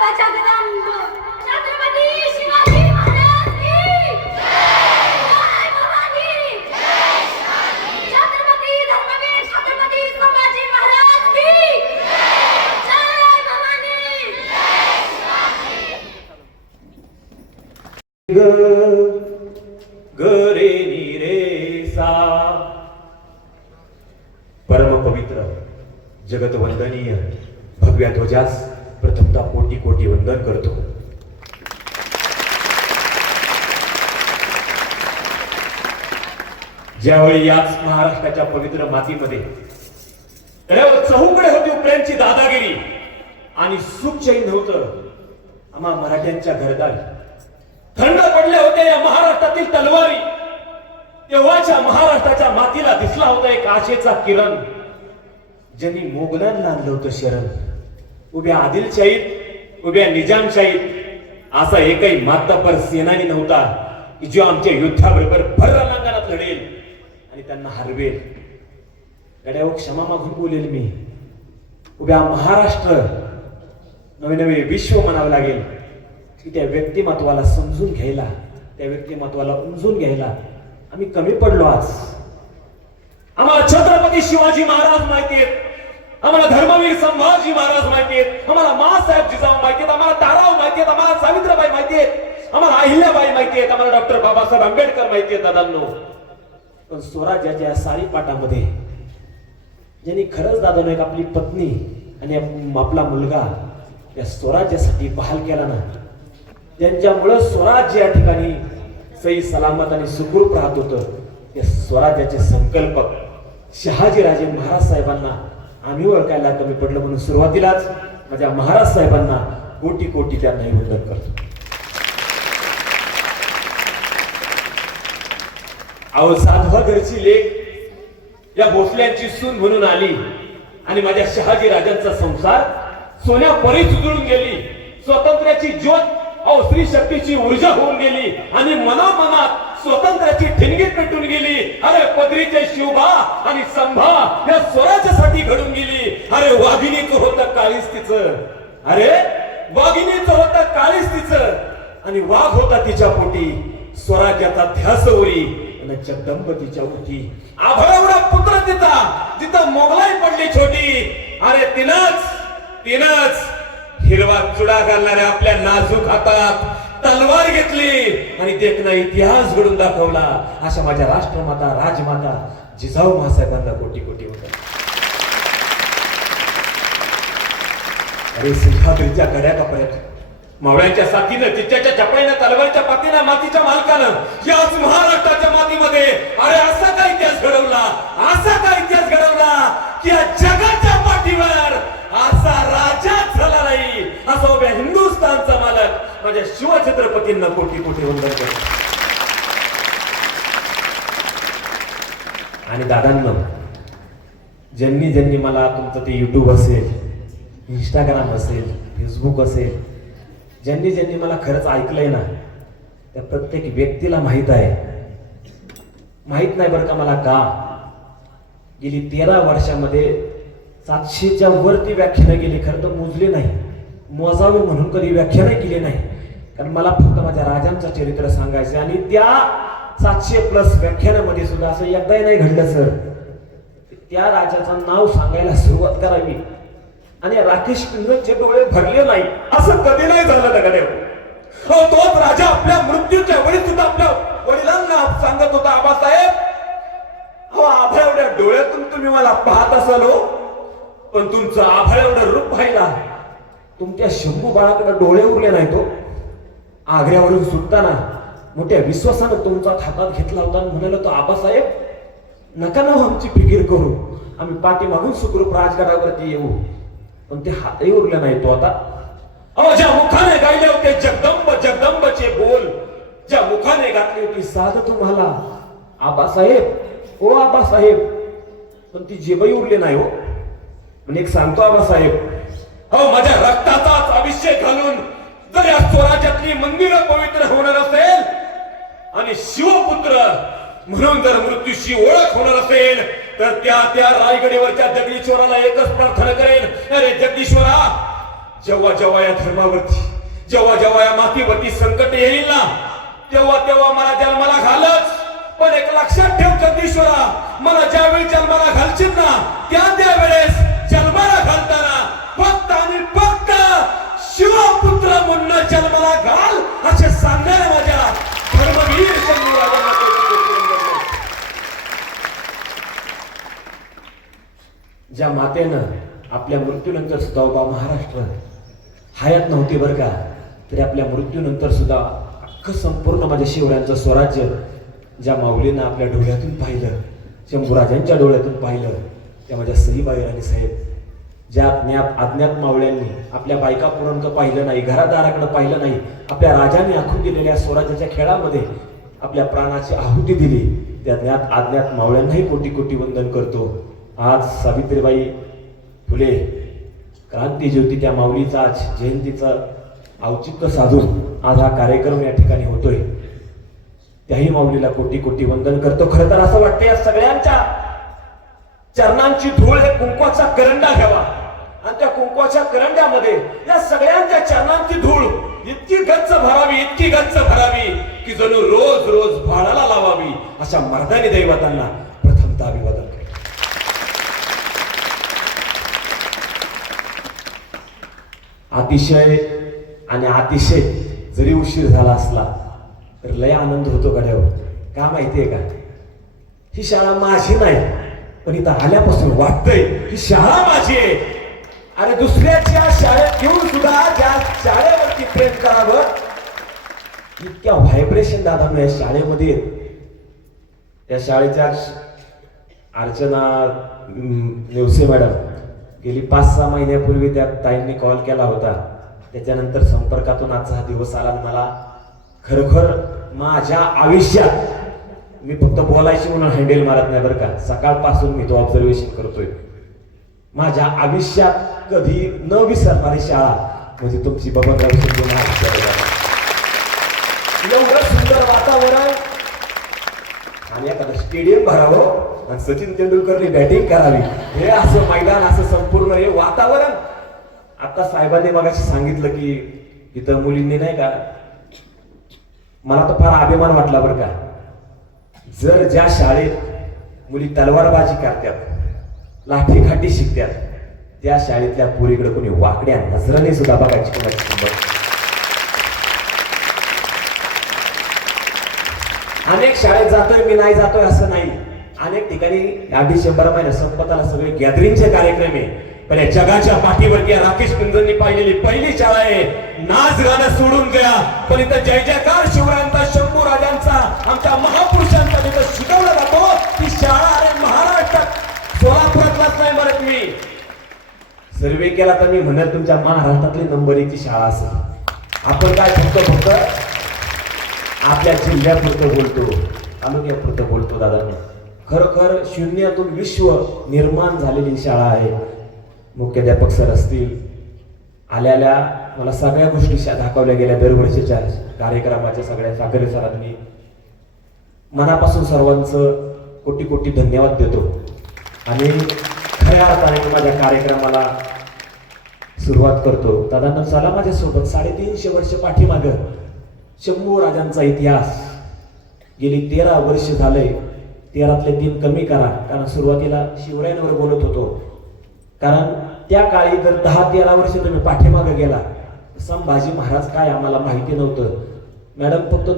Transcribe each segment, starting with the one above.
जगदंब छत्रपती शिवाजी महाराज की जय भवानी जय शिवाजी छत्रपती धर्मवीर छत्रपती संभाजी महाराज की जय भवानी जय शिवाजी गरे निरेसा परम पवित्र जगत वंदनीय भगव्या ध्वजास प्रथमतः कोटी कोटी वंदन करतो. ज्यावेळी याच महाराष्ट्राच्या पवित्र मातीमध्ये चहूकडे होती उपऱ्यांची दादागिरी आणि सुख चैन नव्हतं आम्हा मराठ्यांच्या घरदारी थंड पडल्या होत्या या महाराष्ट्रातील तलवारी. तेव्हाच्या महाराष्ट्राच्या मातीला दिसला होता एक आशेचा किरण ज्यांनी मोगलांना आणलं होतं शरण. उभ्या आदिलशाहीत उभ्या निजामशाहीत असा एकही मातबर सेनानी नव्हता की जो आमच्या युद्धाबरोबर भर रणांगणात लढेल आणि त्यांना हरवेल. गड्यावर क्षमा मागून बोलेल मी. उभ्या महाराष्ट्र नवे नवे विश्व म्हणावं लागेल की त्या व्यक्तिमत्वाला समजून घ्यायला त्या व्यक्तिमत्वाला उमजून घ्यायला आम्ही कमी पडलो. आज आम्हाला छत्रपती शिवाजी महाराज माहिती आहेत, आम्हाला धर्मवीर संभाजी महाराज माहिती आहेत, आम्हाला माँसाहेब जिजाऊ माहिती आहेत, आम्हाला ताराव माहिती आहेत, आम्हाला सावित्रीबाई माहिती आहेत, आम्हाला अहिल्याबाई माहिती आहेत, आम्हाला डॉक्टर बाबासाहेब आंबेडकर माहिती आहेत दादांनो. पण स्वराज्याच्या सारीपाटामध्ये ज्यांनी खरंच दादांनो एक आपली पत्नी आणि आपला मुलगा या स्वराज्यासाठी बहाल केला ना, त्यांच्यामुळे स्वराज्य या ठिकाणी सही सलामत आणि सुखरूप राहत होतं. या स्वराज्याचे संकल्पक शहाजीराजे महाराज साहेबांना आम्ही ओळखायला कमी पडलं म्हणून सुरुवातीलाच माझ्या महाराज साहेबांना कोटी कोटी त्यांना वंदन करतो. अहो साधवा घरची लेक या भोसल्यांची सून म्हणून आली आणि माझ्या शहाजी राजांचा संसार सोन्या परी उजळून गेली. स्वातंत्र्याची ज्योत अहो स्त्री शक्तीची ऊर्जा होऊन गेली आणि मनामनात स्वातंत्र्याची ठिणगी पेटून गेली. अरे पदरीचे शिवबा आणि संभा या स्वराज्यासाठी घडून गेली. अरे वाघिणीचं होतं काळीच तिचं, अरे वाघिणीचं होतं काळीच तिचं आणि वाघ होता तिच्या पोटी. स्वराज्याचा ध्यास उरी आणि जगदंब तिच्या उठी. आभळावडा पुत्र तिचा जिथं मोगलाई पडली छोटी. अरे तिनच हिरवा चुडा घालणाऱ्या आपल्या नाजूक हातात तलवार घेतली आणि देखना इतिहास घडून दाखवला. अशा माझ्या राष्ट्रमाता राजमाता जिजाऊ महासाहेबांना कोटी कोटी होता. अरे सिंहाद्रीच्या गड्या कपड्यात मावळ्यांच्या साथीनं चिच्च्याच्या चपळीनं तलवारीच्या पातीनं मातीच्या मालकानं याच महाराष्ट्राच्या मातीमध्ये अरे असा काय इतिहास घडवला, असा काय इतिहास घडवला की या जगाच्या पाठीवर असा राजाच झाला नाही. असा उभ्या हिंदुस्थानचा मालक माझ्या शिवछत्रपतींना कोटी कोटी वंदन करतो. आणि दादांनो ज्यांनी ज्यांनी मला तुमचं ते युट्यूब असेल, इंस्टाग्राम असेल, फेसबुक असेल, ज्यांनी ज्यांनी मला खरंच ऐकलंय ना त्या प्रत्येक व्यक्तीला माहित आहे. माहित नाही बरं का मला का गेली 13 वर्षामध्ये 700च्या वरती व्याख्यानं गेली. खरं तर मोजले नाही, मोजावे म्हणून कधी व्याख्यानं केली नाही. कारण मला फक्त माझ्या राजांचं चरित्र सांगायचं आणि त्या 700+ व्याख्यानामध्ये सुद्धा असं एकदाही नाही घडलं सर. त्या राजाचं नाव सांगायला सुरुवात करावी आणि राकेश किंगचे डोळे भरले नाही असं कधी नाही झालं ना गड्या. तोच राजा आपल्या मृत्यूच्या वेळी सुद्धा आपल्या वडिलांना सांगत होता आबासाहेब अहो आभा एवढ्या डोळ्यातून तुम्ही मला पाहत असाल हो, पण तुमचं आभा एवढं रूप पाहिला तुमच्या शंभू बाळाकडे डोळे उरले नाही. तो आग्र्यावरून सुटताना मोठ्या विश्वासानं तुमचा हातात घेतला होता आणि म्हणाला तो आबासाहेब नका ना आमची फिकीर करू, आम्ही पाठीमागून सुखरूप राजगडावरती येऊ. पण ते हातही उरले नाही. तो आता अहो ज्या मुखाने गायले होते जगदंब जगदंबचे बोल, ज्या मुखाने घातली होती साध तुम्हाला आबासाहेब ओ आबासाहेब, पण ती जीभही उरली नाही हो. पण एक सांगतो आबासाहेब, अहो माझ्या रक्ताचाच अभिषेक घालून जर या स्वराज्यातली मंदिरं पवित्र होणार असेल आणि शिवपुत्र म्हणून जर मृत्यूशी ओळख होणार असेल तर त्या रायगडीवरच्या जगदीश्वराला एकच प्रार्थना करेन, अरे जगदीश्वरा जेव्हा जेव्हा या धर्मावरती जेव्हा जेव्हा या मातीवरती संकट येईल ना तेव्हा तेव्हा मला जन्माला घालच, पण एक लक्षात ठेव जगदीश्वरा, मला ज्यावेळी जन्माला घालशील ना त्या वेळेस जन्माला घालताना फक्त आणि फक्त शिवपुत्र म्हणून जन्माला घाल असे सांगणारे माझ्या धर्मवीर शंभू राजांना ज्या मातेनं आपल्या मृत्यूनंतर सुद्धा उभा महाराष्ट्र हयात नव्हती बरं का, तरी आपल्या मृत्यूनंतर सुद्धा अख्खं संपूर्ण माझ्या शिवरायांचं स्वराज्य ज्या माऊलीनं आपल्या डोळ्यातून पाहिलं, शंभूराजांच्या डोळ्यातून पाहिलं, त्या माझ्या सईबाई राणी साहेब, ज्या अज्ञात मावळ्यांनी आपल्या बायका पुरंत पाहिलं नाही, घरादाराकडे पाहिलं नाही, आपल्या राजाने आखून दिलेल्या स्वराज्याच्या खेळामध्ये आपल्या प्राणाची आहुती दिली, त्या अज्ञात मावळ्यांनाही कोटी कोटी वंदन करतो. आज सावित्रीबाई फुले क्रांती ज्योती त्या माऊलीचा आज जयंतीचं औचित्य साधून आज हा कार्यक्रम या ठिकाणी होतोय. त्याही माऊलीला कोटी कोटी वंदन करतो. खरं तर असं वाटतं या सगळ्यांच्या चरणांची धूळ हे कुंकवाचा करंडा घ्यावा आणि त्या कुंकवाच्या करंड्यामध्ये या सगळ्यांच्या चरणांची धूळ इतकी गच्च भरावी की जणू रोज रोज भाडाला लावावी. अशा मर्दानी दैवतांना प्रथमतः अभिवादन करेल. अतिशय जरी उशीर झाला असला तर लय आनंद होतो गड्यावर. का माहितीये का, ही शाळा माझी नाही, पण इथं आल्यापासून वाटतंय ही शाळा माझी आहे. अरे दुसऱ्याच्या शाळेत येऊन सुद्धा ज्या शाळेवरती प्रेम करावं, इतक्या व्हायब्रेशन दादा या शाळेमध्ये. त्या शाळेच्या अर्चना नेवसे मॅडम गेली 5-6 महिन्यापूर्वी त्या ताईंनी कॉल केला होता. त्याच्यानंतर संपर्कातून आजचा हा दिवस आला. मला खरोखर माझ्या आयुष्यात मी फक्त बोलायची म्हणून हँडल मारत नाही बरं का, सकाळपासून मी तो ऑब्झर्वेशन करतोय. माझ्या आयुष्यात कधी न विसरणारी शाळा म्हणजे तुमची बबनराव शिंदे महाविद्यालय. एवढं सुंदर वातावरण आणि एखादं स्टेडियम भरावं आणि सचिन तेंडुलकरने बॅटिंग करावी, हे असं मैदान, असं संपूर्ण हे वातावरण. आता साहेबांनी मगाशी सांगितलं की इथं मुलींनी नाही का, मला तर फार अभिमान वाटला बरं का. जर ज्या शाळेत मुली तलवारबाजी करतात, लाठीकाठी शिकतात, त्या शाळेतल्या पोरीकडे कोणी वाकड्या नजरेने सुद्धा बघायची कोणाची किंमत. अनेक शाळेत जातोय मी, नाही जातोय असं नाही. अनेक ठिकाणी या डिसेंबर महिन्यात संपताला सगळे गॅदरिंगचे कार्यक्रम आहे. पण या जगाच्या पाठीवरती राकेश कुंजननी पाहिलेली पहिली शाळा आहे. नाच गाणं सोडून द्या, पण इथं जय जयकार शिवरायांचा, शंभू राजांचा, आमच्या महापुरुषांचा तिथं शिकवला जातो. ती शाळा अरे महाराष्ट्रात सोलापुरातलाच नाही म्हणत मी. सर्वे केला तर मी म्हणत तुमच्या महाराष्ट्रातली नंबर 1 ची शाळा असेल. आपण काय फक्त आपल्या जिल्ह्यापुरतं बोलतो, तालुक्यापुरतं बोलतो दादा. खरोखर शून्यातून विश्व निर्माण झालेली शाळा आहे. मुख्याध्यापक सर असतील, आल्याला मला सगळ्या गोष्टी दाखवल्या गेल्या दरवर्षीच्या कार्यक्रमाच्या सगळ्या. सागरे सरांनी मनापासून सर्वांचं कोटी कोटी धन्यवाद देतो. आणि खऱ्या अर्थाने माझ्या कार्यक्रमाला सुरुवात करतो. दादांना चला माझ्यासोबत 350 वर्ष पाठीमाग शंभू राजांचा इतिहास. गेली 13 वर्ष झाले. 13तले 3 कमी करा, कारण सुरुवातीला शिवरायांवर बोलत होतो. कारण त्या काळी जर 10-13 वर्ष तुम्ही पाठीमागे गेला, संभाजी महाराज काय आम्हाला माहिती नव्हतं. मॅडम फक्त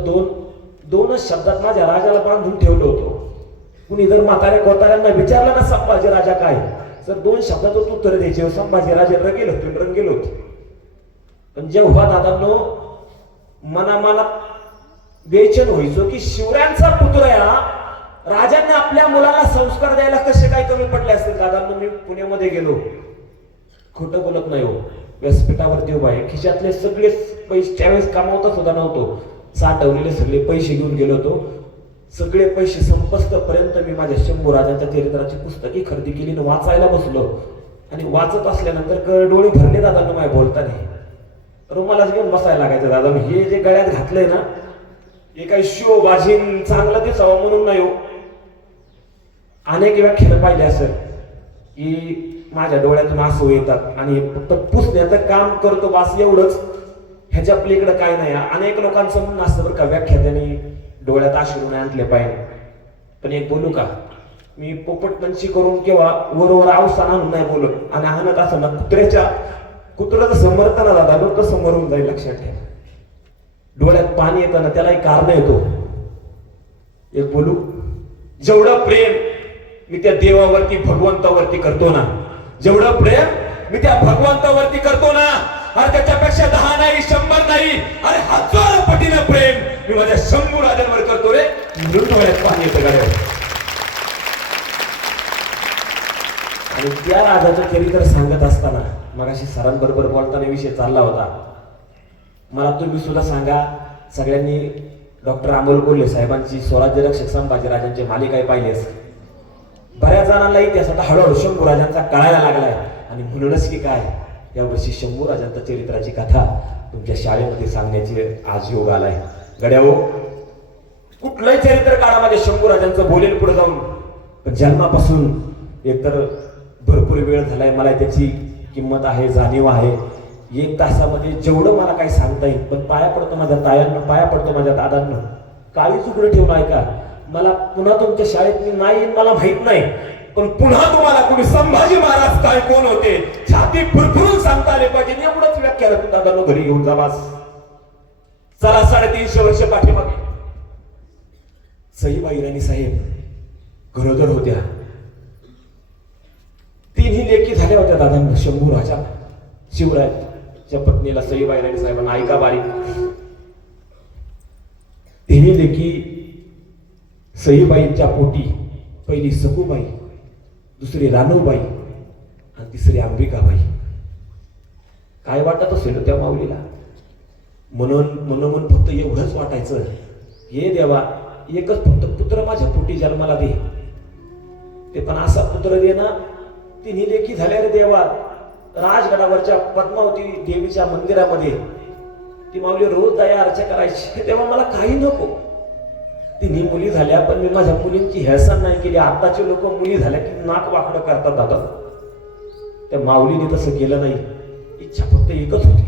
दोनच शब्दात माझ्या राजाला बांधून ठेवलं होतं. कुणी जर म्हाताऱ्या कोताऱ्यांना विचारलं ना संभाजी राजा काय, तर 2 शब्दातच उत्तर द्यायचे, संभाजी राजे रंगेल होते. पण जेव्हा दादांनो मनामनात बेचैन व्हायचो की शिवरायांचा पुत्र या राजांना आपल्या मुलाला संस्कार द्यायला कसे काय कमी पडले असतील. दादांनो मी पुण्यामध्ये गेलो, खोटं बोलत नाही हो, व्यासपीठावरती उभा आहे. खिशातले सगळे पैसे त्यावेळेस कमावता सुद्धा नव्हतो, साठवलेले सगळे पैसे घेऊन गेलो होतो. सगळे पैसे संपस्तपर्यंत मी माझ्या शंभू राजांच्या चरित्राची पुस्तके खरेदी केली आणि वाचायला बसलो. आणि वाचत असल्यानंतर डोळे भरले दादांना माझ्या बोलताना. रुमालाच घेऊन बसायला लागायचं. दादा हे जे गळ्यात घातलंय ना, हे काही शो बाजीन चांगलं दिसावं म्हणून नाही हो. अनेक व्याख्यानं पाहिले असेल की माझ्या डोळ्यातून आसू येतात आणि फक्त पुसण्याचं काम करतो बस एवढंच. ह्याच्या पलीकडे काय नाही. अनेक लोकांचं म्हणणं असतं बरं का, व्याख्यात्याने डोळ्यात अश्रू आणले पाहिजे. पण एक बोलू का, मी पोपटपंची करून किंवा वरवर अवसान आणून नाही बोलत. आणि आणत असं ना कुत्र्याचं समर्थन दादा लोक समोरून जाईल, लक्षात ठेवा. डोळ्यात पाणी येतं ना त्याला एक कारण येतो. एक बोलू, जेवढं प्रेम मी त्या देवावरती भगवंतावरती करतो ना, जेवढं प्रेम मी त्या भगवंतावरती करतो ना, अरे त्याच्यापेक्षा 10 नाही 100 नाही, अरे हजारो पटीनं प्रेम मी माझ्या शंभू राजांवर करतो रे. म्हणून डोळ्यात पाणी येतं गाड्या. आणि त्या राजाचं चरित्र सांगत असताना मगाशी सरांबरोबर बोलताना विषय चालला होता. मला तुम्ही सुद्धा सांगा, सगळ्यांनी डॉक्टर अमोल कोल्हे साहेबांची स्वराज्य रक्षक संभाजीराजांची मालिका पाहिली असेल. बऱ्याच जणांना इतिहास आता हळूहळू शंभू राजांचा कळायला लागलाय. आणि म्हणूनच की काय, यावर्षी शंभू राजांच्या चरित्राची कथा तुमच्या शाळेमध्ये सांगण्याची आज योग आलाय. गड्याओ, कुठलंही चरित्र काढा माझ्या शंभू राजांचं, बोलेल पुढे जाऊन. पण जन्मापासून एकतर भरपूर वेळ झालाय, मला त्याची किंमत आहे, जाणीव आहे. 1 तासामध्ये जेवढं मला काही सांगता येईल. पण पाया पडतो माझ्या तायांना, पाया पडतो माझ्या दादांना, काळीच उघडं ठेवून ऐका. मला पुन्हा तुमच्या शाळेत मी नाही, मला माहित नाही, पण पुन्हा तुम्हाला कुणी संभाजी महाराज काय कोण होते छाती फुरफुरून सांगता आले पाहिजे. एवढंच व्याख्यान दादांना घरी घेऊन जा बस. चला 350 वर्ष पाठीमागे सईबाई राणी साहेब गरोदर होत्या. 3 लेकी झाल्या होत्या दादांना. शंभू राजा शिवरायाच्या पत्नीला सईबाई राणी साहेबांना ऐका बारीक. 3 लेकी सईबाईंच्या पोटी, पहिली सखूबाई, दुसरी रानूबाई आणि तिसरी अंबिकाबाई. काय वाटत असेल त्या माऊलीला? म्हणून फक्त एवढंच वाटायचं, हे देवा एकच फक्त पुत्र माझ्या पोटी जन्माला दे. ते पण असा पुत्र दे ना. 3 लेकी झाल्या रे देवा. राजगडावरच्या पद्मावती देवीच्या मंदिरामध्ये ती माऊली रोज दया अर्चा करायची. तेव्हा मला काही नको. 3 मुली झाल्या, पण मी माझ्या मुलींची हेळसाण नाही केली. आताचे लोक मुली झाल्या की नाक वाकडं करतात दादा. त्या माऊलीने तसं केलं नाही. इच्छा फक्त एकच होती,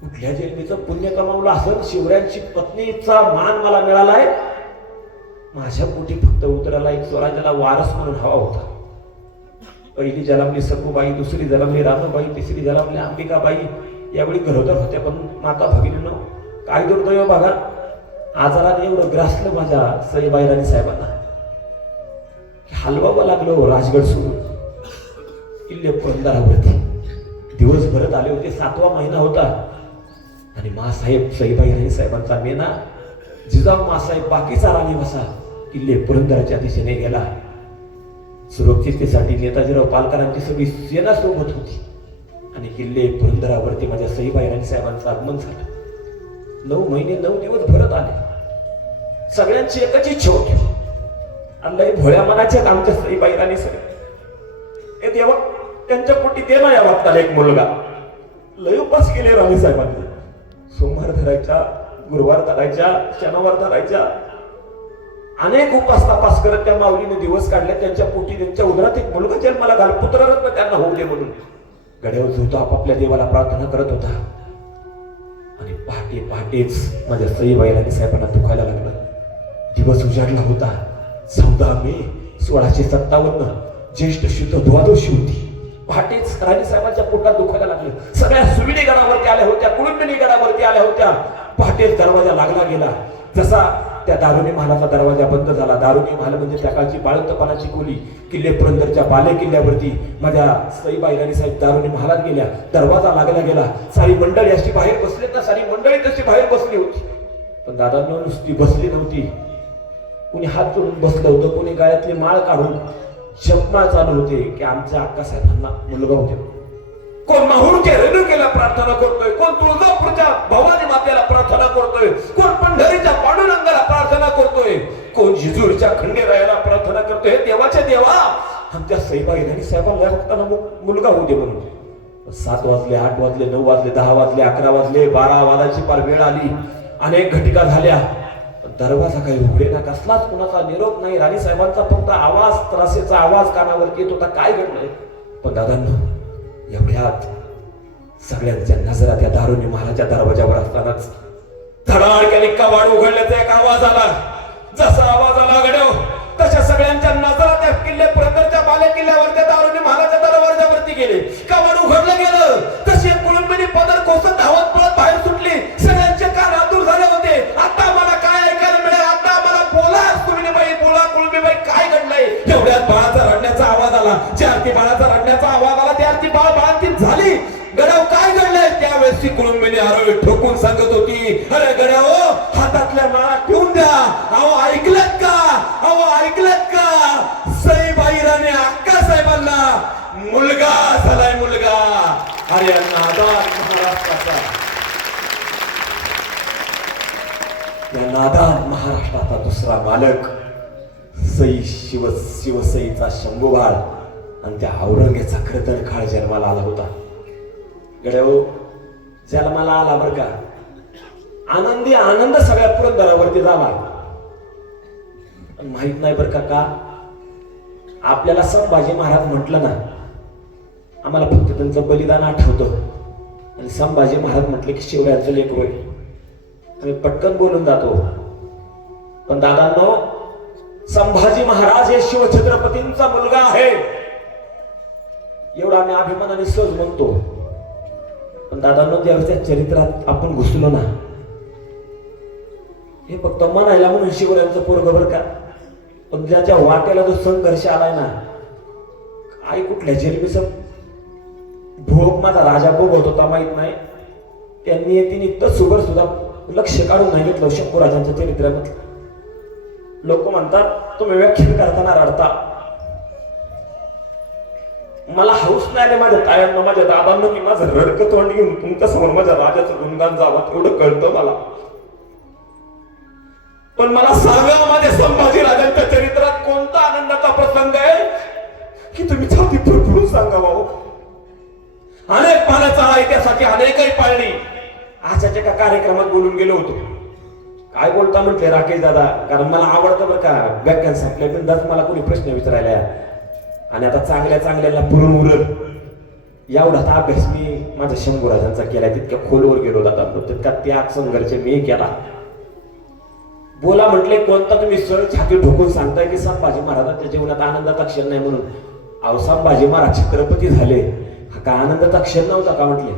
कुठल्या जन्मीचं पुण्य कमावलं असं शिवरायांची पत्नीचा मान मला मिळालाय. माझ्या पोटी फक्त उतराला एक स्वराज्याला वारस म्हणून हवा होता. पहिली जन्मली सखूबाई, दुसरी जन्मली रानूबाई, तिसरी जन्मली अंबिकाबाई. यावेळी गरोदर होत्या. पण माता भगिनींनो, काय दुर्दैव बघा, आजाराने एवढं ग्रासलं माझ्या सईबाई राणी साहेबांना, हलवावं लागलं राजगड सोडून किल्ले पुरंदरावरती. दिवस भरत आले होते, 7वा महिना होता. आणि मासाहेब सईबाई राणी साहेबांचा मेना जिजाऊ मासाहेब बाकीचा राणी बसा किल्ले पुरंदराच्या दिशेने गेला. सुरक्षिततेसाठी नेताजीराव पालकरांची सगळी सेना सोबत होती. आणि किल्ले पुरंदरावरती माझ्या सईबाई राणी साहेबांचं आगमन झालं. 9 महिने 9 दिवस भरत आले. सगळ्यांची एकच इच्छा होती, आणि भोळ्या मनाच्यात आमच्या सईबाई राणी साहेब हे देवा त्यांच्या पोटी ते ना या बाबताला एक मुलगा. लय उपास केले राणी साहेबांनी. सोमवार धरायच्या, गुरुवार धरायच्या, शनिवार धरायच्या, अनेक उपास तपास करत त्या माऊलीने दिवस काढले. त्यांच्या पोटी त्यांच्या उदरात एक मुलगा जन्माला घाल, पुत्ररत्न त्यांना होऊ दे म्हणून. गड्यावर जो तो आपापल्या देवाला प्रार्थना करत होता. आणि पहाटेच माझ्या सईबाई राणी साहेबांना दुखायला लागलं. दिवस उजाडला होता. 14 मे 1657, ज्येष्ठ शुद्ध द्वादशी होती. पहाटेच राणी साहेबांच्या पोटात दुखायला लागलं. सगळ्या सुविणी गडावरती आल्या होत्या, कुळुंबिनी गडावरती आल्या होत्या. पहाटेच दरवाजा लागला गेला. जसा त्या दारुणी महालाचा दरवाजा बंद झाला. दारुणी महाल म्हणजे त्या काळची बाळंतपणाची खोली. किल्ले पुरंदरच्या बाले किल्ल्यावरती माझ्या सईबाई राणी साहेब दारुणी महालात गेल्या. दरवाजा लागला गेला. सारी मंडळी अशी बाहेर बसले ना, सारी मंडळी तशी बाहेर बसली होती. पण दादांना नुसती बसली नव्हती, कुणी हात जोडून बसलं होतं, कुणी गळ्यातली माळ काढून जपमाळ चालू होते की आमच्या अक्का साहेबांना मुलगा होते. कोण माहूरच्या रेणुकेला प्रार्थना करतोय, कोण तुळजापूरच्या भवानी मातेला प्रार्थना करतोय, कोण पंढरीच्या पांडुरंगाला प्रार्थना करतोय, कोण जिजूरच्या खंडेरायाला प्रार्थना करतोय. देवाच्या देवा आमच्या सईबाई राणी साहेबांना मुलगा होऊ दे म्हणून. 7 वाजले, 8 वाजले, 9 वाजले, 10 वाजले, 11 वाजले, 12 वाजायची पार वेळ आली. अनेक घटिका झाल्या. दरवाजा काही उघडे ना, कसलाच कुणाचा निरोप नाही. राणी साहेबांचा फक्त आवाज, त्रासेचा आवाज कानावरती येत होता. काय घडलंय? पण दादांनो, एवढ्यात सगळ्यांच्या नजरा त्या दारुणी महाराच्या दरवाजावर असतानाच धडाडक्याने कवाड उघडल्याचा एक आवाज आला. जसा आवाज आला गड्यो, तशा सगळ्यांच्या नजरा त्या किल्ले पुरंदरच्या बाले किल्ल्यावर त्या दारुणी महाराच्या दरवाजावरती गेले. कवाड उघडलं गेलं तशी कुळंबिनी पदर कोसत धावत पळत बाहेर सुटली. सगळ्यांचे कान आतुर झाले होते. आता मला काय ऐकायला मिळेल, आता मला बोला कुळंबीबाई, बोला कुळंबीबाई, काय घडलंय. एवढ्यात बाळाचा रडण्याचा आवाज आला. ज्या अर्थी बाळाचा रडण्याचा आवाज आला त्या अर्थी बाळ बाळांतीत झाली. गडाव काय घडलंय. त्यावेळेस ती कुळंबिनी आरोळी ठोकून सांगत होती, अरे गडाव, हातातल्या माळा ठेवून द्या. अहो ऐकलत का, अहो ऐकलत का, सईबाईराने अक्का साहेबांना मुलगा झालाय, मुलगा. अरे नादान महाराष्ट्राचा, या नादान महाराष्ट्राचा दुसरा मालक सई शिवसईचा शंभूबाळ आणि त्या औरंगेचा खरतर काळ जन्माला आला होता. गड्याओ, जन्माला आला बर का, आनंदी आनंद सगळ्या पुरंदरावरती झाला. माहित नाही बर का आपल्याला संभाजी महाराज म्हटलं ना, आम्हाला फक्त त्यांचं बलिदान आठवतं. आणि संभाजी महाराज म्हटले की शिवरायांचं लेक होय, आम्ही पटकन बोलून जातो. पण दादांनो, संभाजी महाराज हे शिवछत्रपतींचा मुलगा आहे एवढा आम्ही अभिमानाने सहज म्हणतो. पण दादांनो, ज्यावेळेस त्या चरित्रात आपण घुसलो ना, हे फक्त म्हणायला म्हणून शिवरायांचं पोरग बर का, पण ज्याच्या वाट्याला जो संघर्ष आलाय ना, आई कुठल्या जन्मीच भोग माझा राजा भोगवत होता माहित नाही. त्यांनी तिने सुगर सुद्धा लक्ष काढून नाही घेतलं शंभूराजांच्या चरित्रामध्ये. लोक म्हणतात तुम्ही व्याख्यान करताना रडता. मला हौस नाही आले माझ्या तायांना, माझ्या दादांना की माझं रडकं तोंड घेऊन तुमच्या समोर माझ्या राजाचं गुणगान जावं, एवढं कळतं मला. पण मला सांगा, माझ्या संभाजी राजांच्या चरित्रात कोणता आनंदाचा प्रसंग आहे की तुम्ही छाती फुरफुरून सांगा भाऊ. अनेक पाण्याचा ऐतिहासाची अनेकही पाळणी आशाच्या एका कार्यक्रमात बोलून गेलो होतो. काय बोलता म्हटले राकेश दादा, कारण मला आवडतं बरं का व्याख्यान संपल्या बिंदास मला कोणी प्रश्न विचारायला, आणि आता चांगल्या चांगल्याला पुरून उरल एवढा अभ्यास मी माझ्या शंभूराजांचा केलाय. तितक्या खोलवर गेलो दादा, तितका त्याग संघर्ष मी केला. बोला म्हटले कोणता, तुम्ही सर छाती ठोकून सांगताय की संभाजी महाराजांच्या जीवनात आनंदाचा क्षण नाही म्हणून. अहो, संभाजी महाराज छत्रपती झाले हा का आनंदाचा क्षण नव्हता का म्हटले.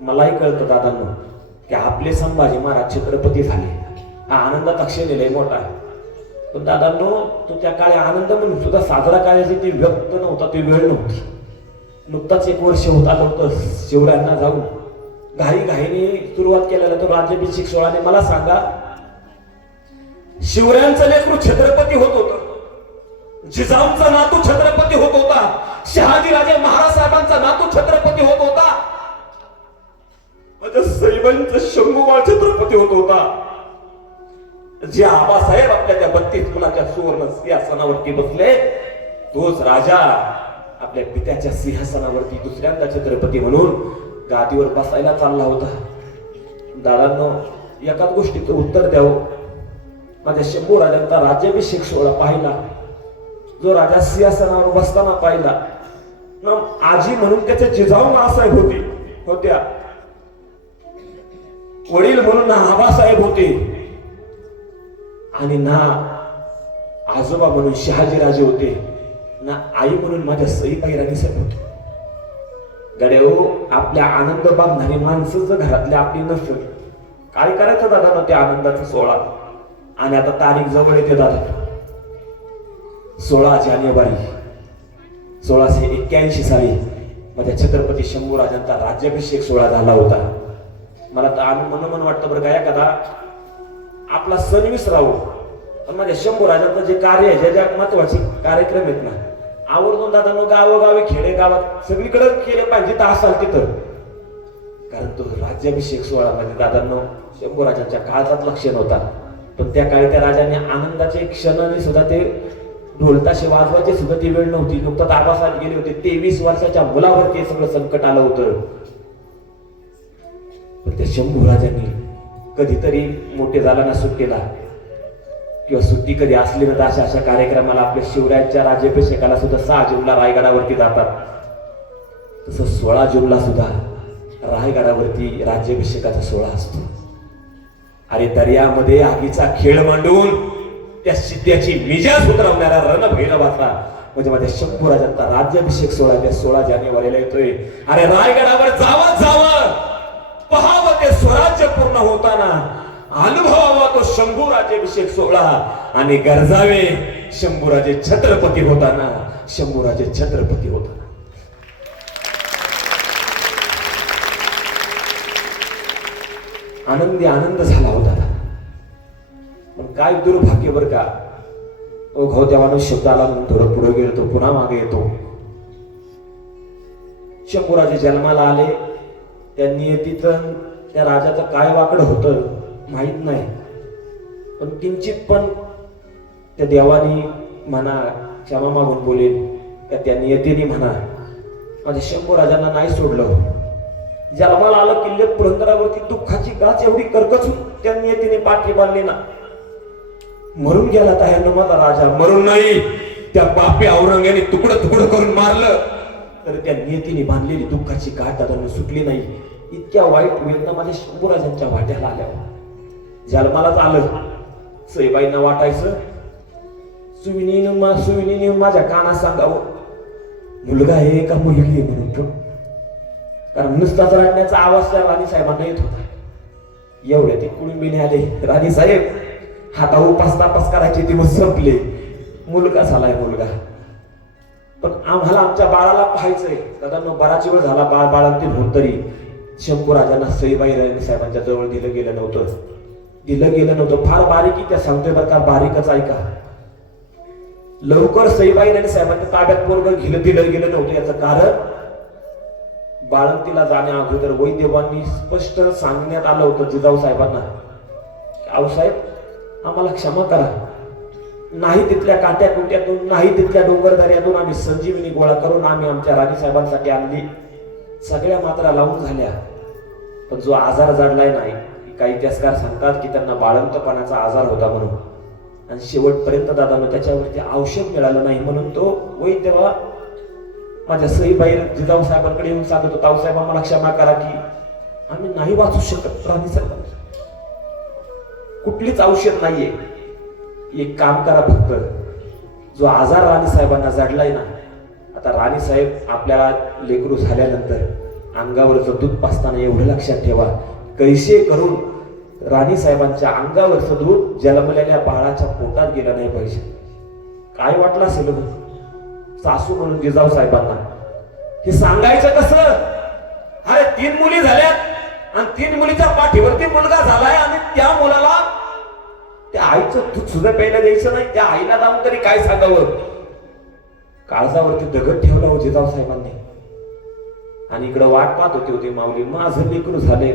मलाही कळतं दादांनो की आपले संभाजी महाराज छत्रपती झाले हा आनंदाचा क्षण लय मोठा आहे. पण दादांनो, तो त्या काळी आनंद म्हणून सुद्धा साजरा करायची ती व्यक्त नव्हता, ती वेळ नव्हती. नुकताच 1 वर्ष होत आलं होतं शिवरायांना जाऊन. घाईने सुरुवात केलेला तो राज्याभिषेक सोहळ्याने. मला सांगा, शिवरायांचं लेकरू छत्रपती होत होतं, जिजाऊंचा नातू छत्रपती होत होता, शहाजीराजे महाराज साहेबांचा नातू छत्रपती होत होता, माझ्या सईबाईंचा शंभूबाळ छत्रपती होत होता. जे आबासाहेब आपल्या त्या 32 मुलाच्या सुवर्ण सिंहासनावरती बसले, तोच राजा आपल्या पित्याच्या सिंहासनावरती दुसऱ्यांदा छत्रपती म्हणून गादीवर बसायला चालला होता. दादांनो, एकाच गोष्टीचं उत्तर द्यावं. माझ्या शंभूराजांचा राज्याभिषेक सोहळा पाहिला, जो राजा सिंहासनावर बसताना पाहिला, आजी म्हणून त्याच्या जिजाऊ आबासाहेब होत्या, वडील म्हणून ना आबासाहेब होते, आणि ना आजोबा म्हणून शहाजीराजे होते, ना आई म्हणून माझ्या सईबाई राणीसाहेब होते. गड्याओ, आपल्या आनंद बांधणारी माणसं जर घरातल्या आपली नसतील, काय करायचं दादा ना त्या आनंदाचा सोहळा. आणि आता तारीख जवळ येते दादा, 16 जानेवारी 1681 साली माझ्या छत्रपती शंभूराजांचा राज्याभिषेक सोहळा झाला होता. मला तर मन वाटतं बरं का, एखादा आपला सण विसरावं, पण माझ्या शंभूराजांचं जे कार्य आहे, ज्या ज्या महत्वाचे कार्यक्रम आहेत ना, आवर्जून दादांनो गावोगावी खेडेगावात सगळीकडे केलं पाहिजे तर असाल तिथं. कारण तो राज्याभिषेक सोहळा म्हणजे दादांनो शंभूराजांच्या काळातला क्षण होता. पण त्या काळी त्या राजांनी आनंदाचे क्षणाने सुद्धा ते ढोलताशे वाजवायचे सुद्धा ती वेळ नव्हती. नुकताच आबासाहेब गेले होते, 23 वर्षाच्या मुलावर ते सगळं संकट आलं होतं. पण त्या शंभूराजांनी कधीतरी मोठे झाला ना सुट्टीला किंवा सुट्टी कधी असली ना तर अशा अशा कार्यक्रमाला आपल्या शिवरायांच्या राज्याभिषेकाला सुद्धा 6 जूनला रायगडावरती जातात. तसं 16 जूनला सुद्धा रायगडावरती राज्याभिषेकाचा सोहळा असतो. अरे दर्यामध्ये आगीचा खेळ मांडून त्या त्याची मिजाज उतरवणारा रणभैरवाचा म्हणजे माझ्या शंभूराजांचा राज्याभिषेक सोहळा त्या 16 जानेवारीला येतोय. अरे रायगडावर जावं पहावं ते स्वराज्य पूर्ण होताना, अनुभवावा तो शंभू राज्याभिषेक सोहळा आणि गरजावे शंभूराजे छत्रपती होताना, शंभूराजे छत्रपती होताना. आनंदी आनंद झाला होता. पण काय दुर्भाग्य बर का, ओ तेव्हा शब्द आला म्हणून थोडं पुढे गेलो तो पुन्हा मागे येतो. शंभूराजे जन्माला आले, त्या नियतीतून त्या राजाचं काय वाकड होतं माहित नाही, पण किंचित पण त्या देवानी म्हणा क्षमा मागून बोलेल त्या नियतीने म्हणा माझ्या शंभूराजांना नाही सोडलं. जन्माला आलं किल्ले पुरंदरावरती दुःखाची गाच एवढी करकचून त्या नियतीने पाठी बांधली ना. मरून गेला त्यानं माझा राजा, मरून नाही, त्या पापी औरंग्याने तुकडं तुकडं करून मारलं तर त्या नियतीने बांधलेली दुःखाची गाठ दादांना सुटली नाही. इतक्या वाईट वेदना माझ्या शंभूराजांच्या वाट्याला आल्या. जन्मालाच आलं, सईबाईंना वाटायचं सुविनीने माझ्या कानात सांगावं मुलगा आहे का मुलगी आहे म्हणून, कारण नुसताच रडण्याचा आवाज त्या राणी साहेबांना येत होता. एवढ्या ते कुळंबीने आले, राणी साहेब हातावर तापास करायचे दिवस संपले, मुलगा झालाय मुलगा, पण आम्हाला आमच्या बाळाला पाहायचंय. दादा बराच वेळ झाला बाळांतील होत तरी शंभूराजांना सईबाई राणी साहेबांच्या जवळ दिलं गेलं नव्हतं. फार बारीकी त्या सांगतोय बरं का, बारीकच ऐका. लवकर सईबाई राणी साहेबांच्या ताब्यात पोरगं दिलं गेलं नव्हतं. याचं कारण बाळंतीला जाण्या अगोदर वैद्यवांनी स्पष्ट सांगण्यात आलं होतं जिजाऊ साहेबांना, आऊसाहेब आम्हाला क्षमा करा, नाही तिथल्या काट्या कुट्यातून, नाही तिथल्या डोंगरदऱ्यातून आम्ही संजीवनी गोळा करून आम्ही आमच्या राणी साहेबांसाठी आणली. सगळ्या मात्रा लावून झाल्या, पण जो आजार जडलाय नाही, काही इतिहासकार सांगतात की त्यांना बाळंतपणाचा आजार होता म्हणून, आणि शेवटपर्यंत दादानं त्याच्यावरती औषध मिळालं नाही म्हणून तो वैद्यवा माझ्या सईबाई जिजाऊ साहेबांकडे येऊन सांगत होता, साहेब आम्हाला क्षमा करा की आम्ही नाही वाचू शकत राणी साहेब, कुठलीच औषध नाहीये, एक काम करा फक्त, जो आजार राणी साहेबांना जडलाय ना, आता राणी साहेब आपल्याला लेकरू झाल्यानंतर अंगावरचं दूध पाजताना एवढं लक्षात ठेवा, कैसे करून राणी साहेबांच्या अंगावरचं दूध जन्मलेल्या बाळाच्या पोटात गेलं नाही पाहिजे. काय वाटलं असेल सासू म्हणून जिजाऊ साहेबांना हे सांगायचं कसं? अरे 3 मुली झाल्यात आणि 3 मुलीच्या पाठीवरती मुलगा झालाय आणि त्या मुलाला त्या आईचं दूध सुद्धा प्यायला द्यायचं नाही. त्या आईला जाऊन तरी काय सांगावं? काळजावरती दगड ठेवला हो जिजाऊ साहेबांनी, आणि इकडे वाट पाहत होती माऊली, माझं लेकरू झाले,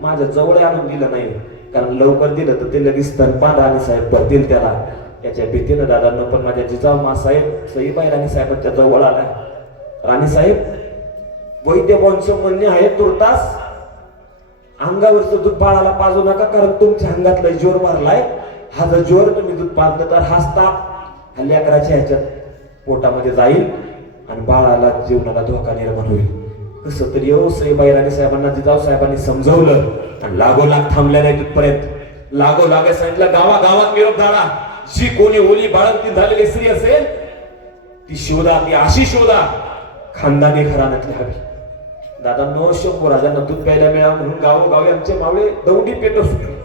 माझ्या जवळ आणून दिलं नाही, कारण लवकर दिलं तर ते लगेच स्तनपान राणी साहेब भरतील त्याला. त्याच्या भीतीनं दादांना पण माझ्या जिजाऊ मासाहेब सईबाई राणी साहेबांच्या जवळ आला. राणी साहेब वैद्यवांचं म्हणणे आहे तुर्तास अंगावरचं दूध बाळाला पाजू नका, कारण तुमच्या अंगातला जोर मारलाय, हा जर जोर तुम्ही दूध पाजलं तर हा ताप लेकराच्या ह्याच्यात पोटामध्ये जाईल आणि बाळाला जीवनाला धोका निर्माण होईल. कसं तरी हो सईबाई राणी साहेबांना जिजाऊ साहेबांनी समजवलं आणि लागोलाग थांबल्या नाही तिथपर्यंत. लागोलाग सांगितलं गावागावात निरोप झाला, जी कोणी ओली बाळंतीण झालेली स्त्री असेल ती शोधा, ती अशी शोधा खानदानी घराण्यातली हवी. दादा शंभूराजांना दूध प्यायला मिळावं म्हणून गावोगावी आमचे मावळे दौंडी पेटत सुटले.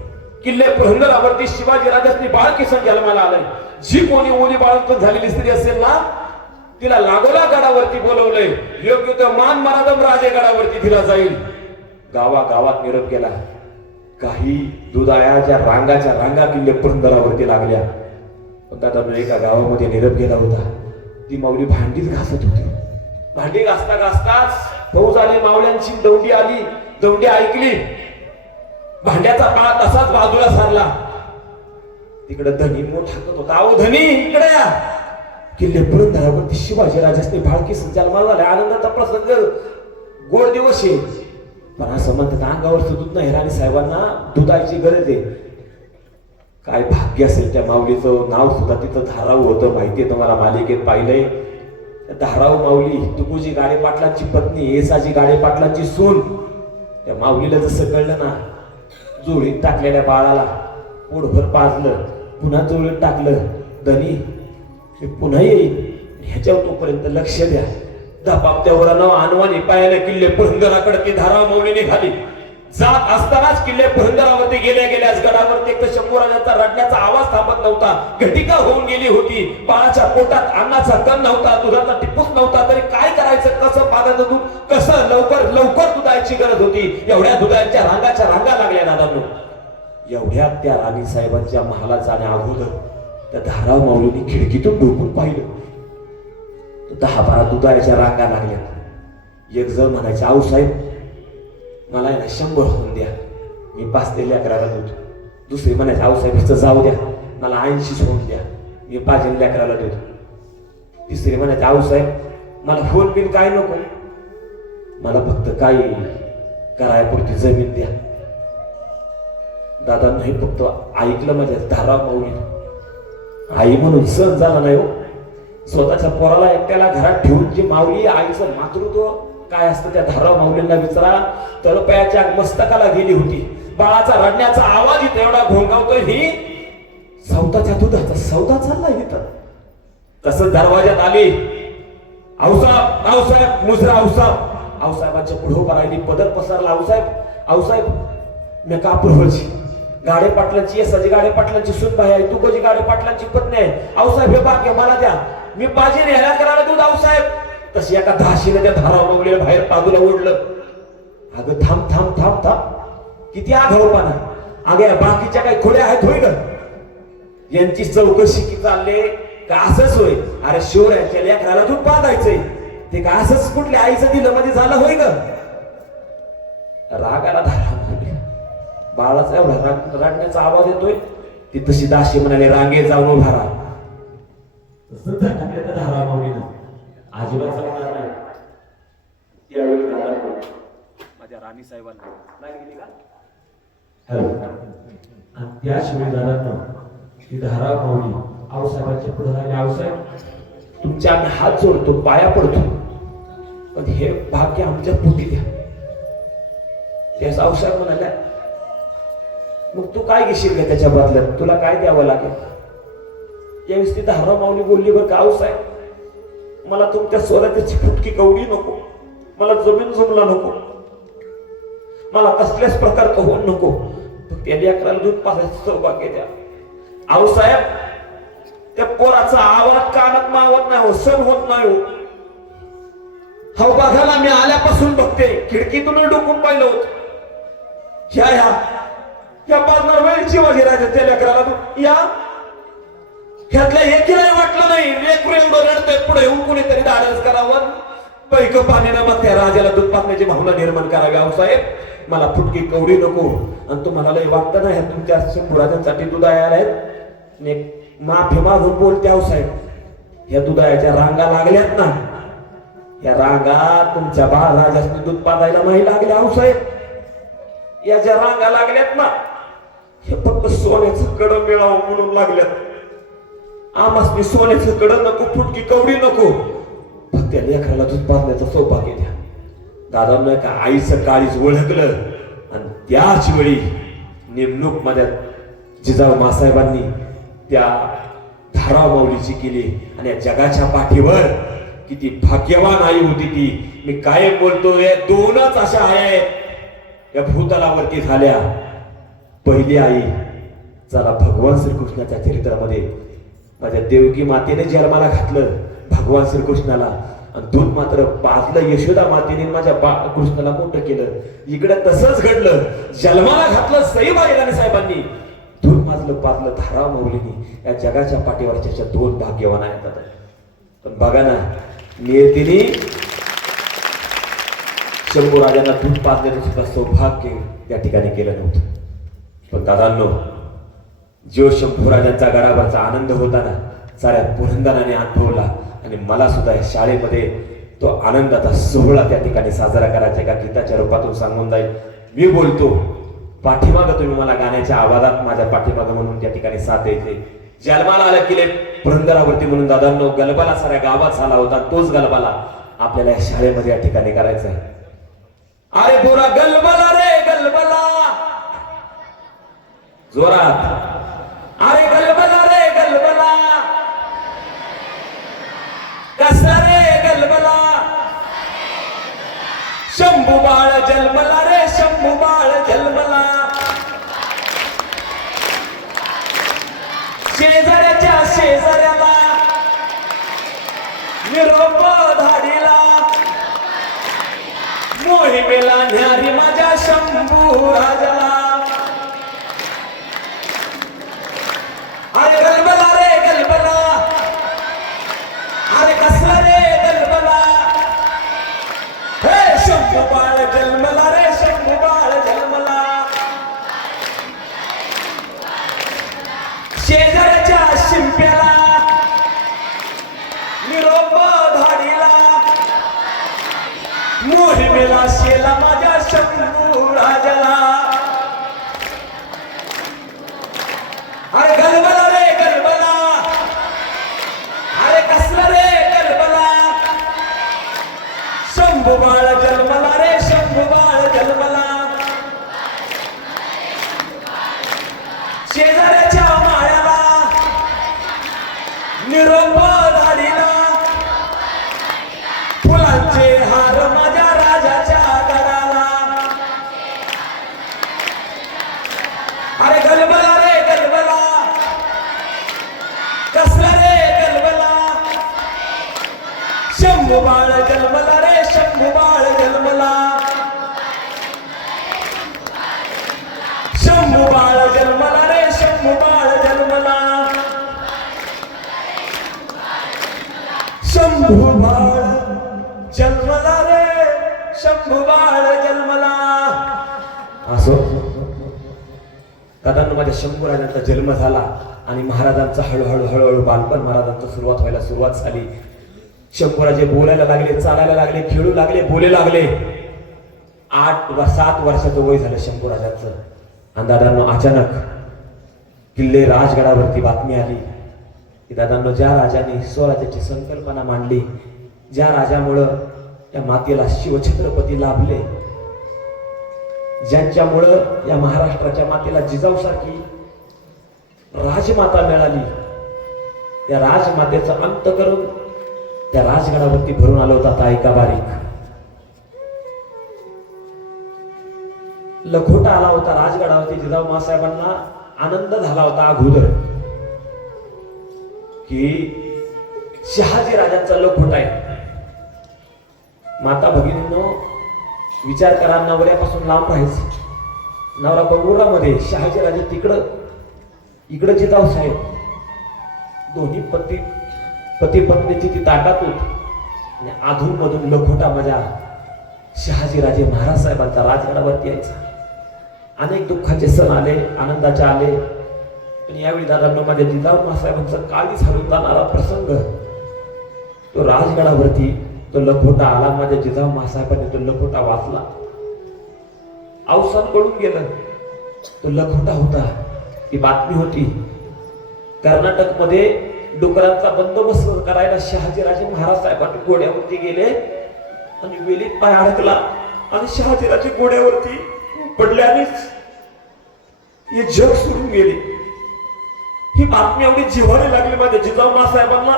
किल्ले पुरंदरावरती शिवाजी राजांनी बाळकिसन जन्माला आलाय, जी कोणी ओली बाळंतीण झालेली स्त्री असेल ना तिला लागोला गडावरती बोलवलंय, योग्य तो मान मरादम राजे गडावरती तिला जाईल. गावागावात निरोप गेला, काही दुधाळ्याच्या रांगाच्या रांगा किल्ले पुरंदरावरती लागल्या. पण दादा एका गावामध्ये निरोप गेला होता, ती माऊली भांडीच घासत होती. भांडी घासता घासताच फौज आली, मावळ्यांची दौंडी आली, दौंडी ऐकली, भांड्याचा पाळा तसाच बाजूला सारला. तिकडे धनी मोठ हाकत होता, अहो धनी इकडे या. किल्ले पुरंदरावरती शिवाजी राजाने बाळकिसन जन्माला झाला, आनंदाचा प्रसंग, गोड दिवस आहे. पण असं म्हणतात अंगावरचं दूध नाही, राणी साहेबांना दुधाची गरज आहे. काय भाग्य असेल त्या माऊलीचं नाव सुद्धा तिथं धाराव होतं, माहितीये तुम्हाला, मालिकेत पाहिलंय. त्या धाराव माऊली तुकोजी गाडे पाटलांची पत्नी, येसाजी गाडे पाटलांची सून. त्या माऊलीला जसं कळलं ना, जोडीत टाकलेल्या बाळाला पोटभर पाजलं, पुन्हा जोडीत टाकलं. धनी मी पुन्हा येईल, ह्याच्यावर तोपर्यंत लक्ष द्या. दबाबत्यावर आणवानी पायाने किल्ले पुरंदराकडे ती धाराव माऊली निघाली. जात असतानाच किल्ले पुरंदरावरती गेल्याच गडावरती एक तर शंभूराजांचा रडण्याचा आवाज थांबत नव्हता. घटिका होऊन गेली होती. बाळाच्या पोटात अन्नाचा कण नव्हता, दुधाचा टिपूस नव्हता. तरी काय करायचं, कसं पाजायचं दूध, कसं लवकर दुधायची गरज होती. एवढ्या दुधाच्या रांगाच्या रांगा लागल्या दादांनो. एवढ्या त्या राणी साहेबांच्या महालात जाण्या अगोदर त्या धाराव माऊलीने खिडकीतून डोकून पाहिलं. 10-12 दुधाच्या रांगा लागल्या. एक जण म्हणायचे, आऊसाहेब मला आहे ना 100 होऊन द्या, मी 5 ते लेकराला देतो. दुसरी म्हणायचे, आऊसाहेब जाऊ द्या, मला 80 होऊन द्या, मी 5 लेकराला देतो. तिसरी म्हणायचे, आऊसाहेब मला फोन बिन काय नको, मला फक्त काय करायपुरती जमीन द्या. दादा नाही फक्त ऐकलं माझ्या धाराव माऊली. आई म्हणून सण झाला नाही हो. स्वतःच्या पोराला एकट्याला घरात ठेवून जी माऊली, आईचं मातृत्व काय असतं त्या धाराव माऊलींना विचारा. तळपायाच्या मस्तकाला गेली होती. बाळाचा रडण्याचा आवाज इथे एवढा घोंगावतोय, ही सौताच्या दुधाचा सौदा चालला इथं. तसं दरवाज्यात आली. आऊसाहेब मुजरा आऊसाहेबांच्या पुढे उभा राहिली. पदर पसरला. आऊसाहेब मी कापूरवरची गाडे पाटलांची, येसाजी गाडे पाटलांची सुनबाई आहे, तुकोजी गाडे पाटलांची पत्नी आहे. आऊसाहेब हे भाग्य मला द्या, मी बाजी न्यायला करायला दूध. आऊसाहेब तशी एका धाशीने त्या धाराव माऊलीला बाहेर बाजूला ओढलं. अगं थांब, किती आघावपणा. अगं बाकीच्या काही खोड्या आहेत होय ग, यांची चौकशी की चालले का असंच होय. अरे शिवरायांच्या लेकराला दूध पाजायचंय, ते का असंच कुठल्या आईचं दिलं मध्ये झालं होय ग. रागाला धाराव माऊली, बाळाचा एवढा रडण्याचा आवाज येतोय. ती तशी दाशी म्हणाले, रांगे जाऊन उभा राहा. तसंच झालं धाराव माऊलीनं. अजिबात चालणार नाही. यावेळी माझ्या राणी साहेबांना नाही गेली का हॅलो, आणि त्याशिवाय दादांना ती धाराव माऊली आऊसाहेबांच्या पुढे राहिली. आऊसाहेब तुमच्या आम्ही हात जोडतो, पाया पडतो, पण हे भाग्य आमच्या पोटी द्या. त्यास आऊसाहेब म्हणाल्या, मग तू काय घेशील का त्याच्या बदल्यात, तुला काय द्यावं लागेल. यावेळेस ती धाराव माऊली बोलली, बरं का आऊसाहेब मला तुमच्या स्वराज्याची फुटकी कवडी नको, मला जमीन जुमला नको, मला कसल्याच प्रकारचं होऊन नको, फक्त त्या लेकराला दूध पाजायचं सौभाग्य द्या. आऊसाहेब त्या पोराचा आवाज कानात मावत नाही हो, सण होत नाही हो. हा बघायला मी आल्यापासून बघते, खिडकीतून डोकून पाहिलं होत. ह्या पाजणार वेळ शिवाजी राजा त्या लेकराला दूध या. ह्यातल्या एकीलाही वाटलं नाही लेकरू एवढं रडतंय, पुढे येऊन कोणीतरी धाडस करावं, पैक पाण्यानं मग त्या राजाला दूध पाजण्याची भावना निर्माण करावी. आऊसाहेब मला फुटकी कवडी नको, आणि तुम्हाला लय वाटतं ना ह्या तुमच्या शंभूराजांसाठी दुधाया आहेत, माफी मागून बोलते. आऊसाहेब ह्या दुधायाच्या रांगा लागल्यात ना, या रांगा तुमच्या बाळराजाने दूध पाजायला नाही लागल्या. आऊसाहेब या ज्या रांगा लागल्यात ना, हे फक्त सोन्याचं कडं मिळावं म्हणून लागल्यात. आम्हाला सोन्याचं कडं नको, फुटकी कवडी नको, फक्त त्या लेकराला दूध पाजण्याचं सौभाग्य द्या. दादांना का आईचं काळीच ओळखलं, आणि त्याच वेळी नेमणूक मध्ये जिजाऊ मासाहेबांनी त्या धाराव माऊलीची केली. आणि या जगाच्या पाठीवर किती भाग्यवान आई होती ती. मी कायम बोलतो, या 2च अशा आया आहेत या भूतलावरती झाल्या. पहिली आई, चला भगवान श्रीकृष्णाच्या चरित्रामध्ये माझ्या देवकी मातेने जन्माला घातलं भगवान श्रीकृष्णाला, आणि दूध मात्र पाजलं यशोदा मातेने माझ्या कृष्णाला मोठं केलं. इकडे तसंच घडलं, जन्माला घातलं सईबाई राणी साहेबांनी, दूध पाजलं धाराव माऊलीनी. या जगाच्या पाठीवरच्या 2 भाग्यवान आहेत. पण बघा ना, नियतीने शंभूराजांना दूध पाजण्याचं सुद्धा सौभाग्य त्या ठिकाणी केलं नव्हतं. पण दादांनो, जो शंभूराजांचा गडावरचा आनंद होता ना, साऱ्या पुरंदराने अनुभवला. आणि मला सुद्धा शाळेमध्ये तो आनंदाचा सोहळा त्या ठिकाणी साजरा करायचा एका गीताच्या रूपातून सांगून जाईल. मी बोलतो, पाठीमागं तुम्ही मला गाण्याच्या आवाजात माझ्या पाठीमागं म्हणून त्या ठिकाणी साथ द्यायचे. जन्माला आलं की पुरंदरावरती म्हणून दादांनो गलबाला साऱ्या गावात झाला होता. तोच गलबाला आपल्याला या शाळेमध्ये या ठिकाणी करायचा आहे. अरे बोला गलबला रे गलबला जोरात. अरे गलबला रे गलबला कसा रे गलबला. शंभू बाळ जन्मला रे शंभू बाळ जन्मला. शेजाऱ्याच्या शेजाऱ्याला निरोप धाडीला मोहिमेला न्यारी माझ्या शंभू राजाला. अरे गलबला रे गलबला. अरे कसला रे गलबला. हे शंभू बाळ जन्मला रे शंभू बाळ जन्मला. शेजाऱ्याच्या शिंप्याला निरोप धाडीला मोहिमेला शेला माझ्या शंभू राजाला. अरे गलबला रे गलबला. अरे कसला रे गलबला. शंभू बाळ जन्मला रे शंभू बाळ जन्मला. शेजाऱ्याच्या माळ्याला निरोप धाडीला फुलांचे हार माझ्या राजाच्या गडाला. अरे गलबला रे गलबला. कसला रे गलबला. शंभू बाळ जन्मला रे शंभू बाळ जन्मला. शंभू बाळ जन्मला रे शंभू बाळ जन्मला. शंभू बाळ जन्मला रे शंभू बाळ जन्मला. असो दादांनो माझ्या शंभूराजांचा जन्म झाला आणि महाराजांचा हळूहळू बालपण महाराजांचं सुरुवात झाली. शंभूराजे बोलायला लागले, चालायला लागले, खेळू लागले, बोले लागले. 7 वर्षाचं वय झालं शंभूराजांचं. आणि दादांनो अचानक किल्ले राजगडावरती बातमी आली की दादांनो ज्या राजाने स्वराज्याची संकल्पना मांडली, ज्या राजामुळं या मातेला शिवछत्रपती लाभले, ज्यांच्यामुळं या महाराष्ट्राच्या मातेला जिजाऊसारखी राजमाता मिळाली, त्या राजमातेचा अंत करून त्या राजगडावरती भरून आलो होता. आता ऐका बारीक. लखोटा आला होता राजगडावरती. जिजाऊ मासाहेबांना आनंद झाला होता अगोदर की शहाजी राजांचा लखोटा आहे. माता भगिनींनो विचार करा, नवऱ्यापासून लांब राहायचं. नवरा बंगुरामध्ये, शहाजी राजे तिकडं, इकडं जिजाऊ साहेब. दोन्ही पती पत्नीची ती ताटात होत आणि अधून मधून लखोटा माझ्या शहाजी राजे महाराज साहेबांचा राजगडावरती यायचा. अनेक दुःखाचे सण आले, आनंदाचे आले, पण यावेळी दादांनो माझ्या जिजाऊ मासाहेबांचा काळीच हरून जाणारा प्रसंग. तो राजगडावरती तो लखोटा आला. माझ्या जिजाऊ मासाहेबांनी तो लखोटा वाचला. अवसान पडून गेलं. तो लखोटा होता. ती बातमी होती कर्नाटक मध्ये डुकरांचा बंदोबस्त करायला शहाजी राजे महाराज साहेबांनी घोड्यावरती गेले आणि वेलीत पाय अडकला आणि शहाजीराजे घोड्यावरती पडले आणि हे जग सुरून गेले. ही बातमी एवढी जिव्हारी लागली माझ्या जिजाऊ मासाहेबांना.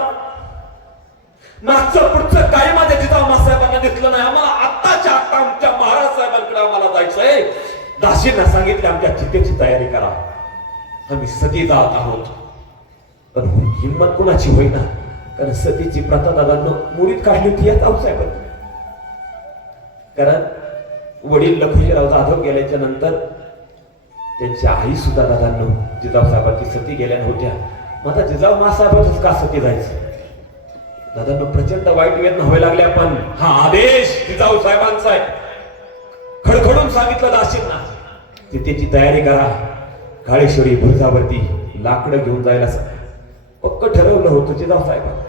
मागचं पुढचं काही माझ्या जिजाऊ मासाहेबांना दिसलं नाही. आम्हाला आत्ताच्या आता आमच्या महाराज साहेबांकडे आम्हाला जायचंय. दासींना सांगितलं आमच्या चितेची तयारी करा, आम्ही सती जात आहोत. पण हिंमत कुणाची होईना, कारण सतीची प्रथा दादांनो मुळीत काढली होती या साहेबांनी. कारण वडील लखुजीराव जाधव गेल्याच्या नंतर त्यांची आई सुद्धा दादांनो जिजाऊ साहेबांची सती गेल्या होत्या. मग आता जिजाऊ मासाहेबांच का सती जायचं? दादांनो प्रचंड वाईट वेदना व्हायला लागल्या. पण हा आदेश जिजाऊ साहेबांचा आहे. खडखडून सांगितलं दासींना, तिथेची तयारी करा. काळेश्वरी बुरुजावरती लाकडं घेऊन जायला पक्क ठरवलं होतं जिजाऊ साहेबांनी.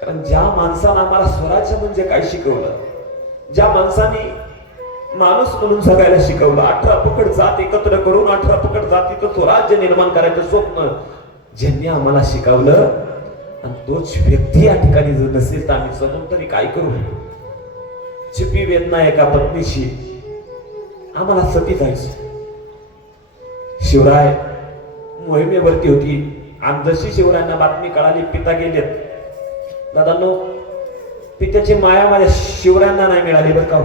कारण ज्या माणसानं आम्हाला स्वराज्य म्हणजे काय शिकवलं, ज्या माणसाने माणूस म्हणून जगायला शिकवलं. 18 पकड जात एकत्र करून 18 पकड जातीचं स्वराज्य निर्माण करायचं स्वप्न ज्यांनी आम्हाला शिकवलं. आणि तोच व्यक्ती या ठिकाणी जर नसेल तर आम्ही समोर तरी काय करू. चिपी वेदना एका पत्नीशी आम्हाला सती जायचं. शिवराय मोहिमेवरती होती आणि जशी शिवरायांना बातमी कळाली पिता गेलेत. दादांनो, पित्याची माया माझ्या शिवरायांना नाही मिळाली बरं का.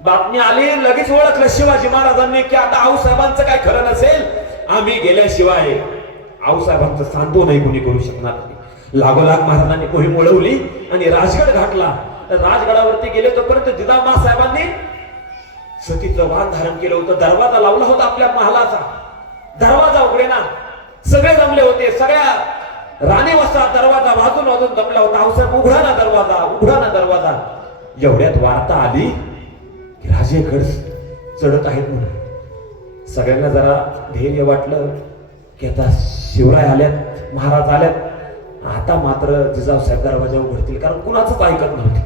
बातमी आली लगेच ओळखलं शिवाजी महाराजांनी की आता आऊसाहेबांचं काय खरं नसेल. आम्ही गेल्याशिवाय आऊसाहेबांचं सांत्वन नाही कोणी करू शकणार नाही. लागोलाग महाराजांनी मोहीम वळवली आणि राजगड घातला. राजगडावरती गेले तोपर्यंत जिजामाँ साहेबांनी सतीचं वाहन धारण केलं होतं. दरवाजा लावला होता आपल्या महालाचा. दरवाजा उघडेना. सगळे जमले होते. सगळ्या राणीवसा दरवाजा वाजून वाजून जमला होता. आऊसाहेब उघडा ना दरवाजा, उघडा ना दरवाजा. एवढ्यात वार्ता आली की राजे गड चढत आहेत म्हणून. सगळ्यांना जरा धैर्य वाटलं की आता शिवराय आल्यात, महाराज आल्यात. आता मात्र जिजाऊसाहेब दरवाजा उघडतील, कारण कुणाचंच ऐकत नव्हते.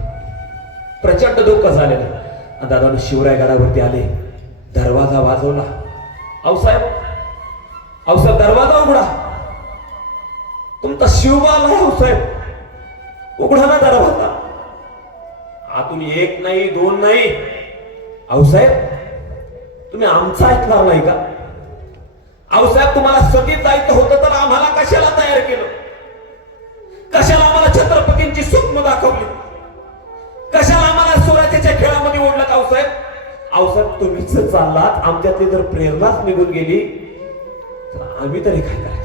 प्रचंड दुःख झालेलं. दादानं शिवराय गडावरती आले. दरवाजा वाजवला. आऊसाहेब, आऊसाहेब दरवाजा उघडा. तुमचा शिवबाल आहे आऊसाहेब, उघडा ना दरवाजा. आतून एक नाही दोन नाही. आऊसाहेब, तुम्ही आमचं ऐकणार नाही का? आऊसाहेब, तुम्हाला सतीत जायचं होतं तर आम्हाला कशाला तयार केलं? कशाला आम्हाला छत्रपतींची स्वप्न दाखवली? कशाला आम्हाला स्वराज्याच्या खेळामध्ये ओढलं? आऊसाहेब, आऊसाहेब तुम्हीच चाललात, आमच्यातली जर प्रेरणाच निघून गेली तर आम्ही तरी काय करायचं?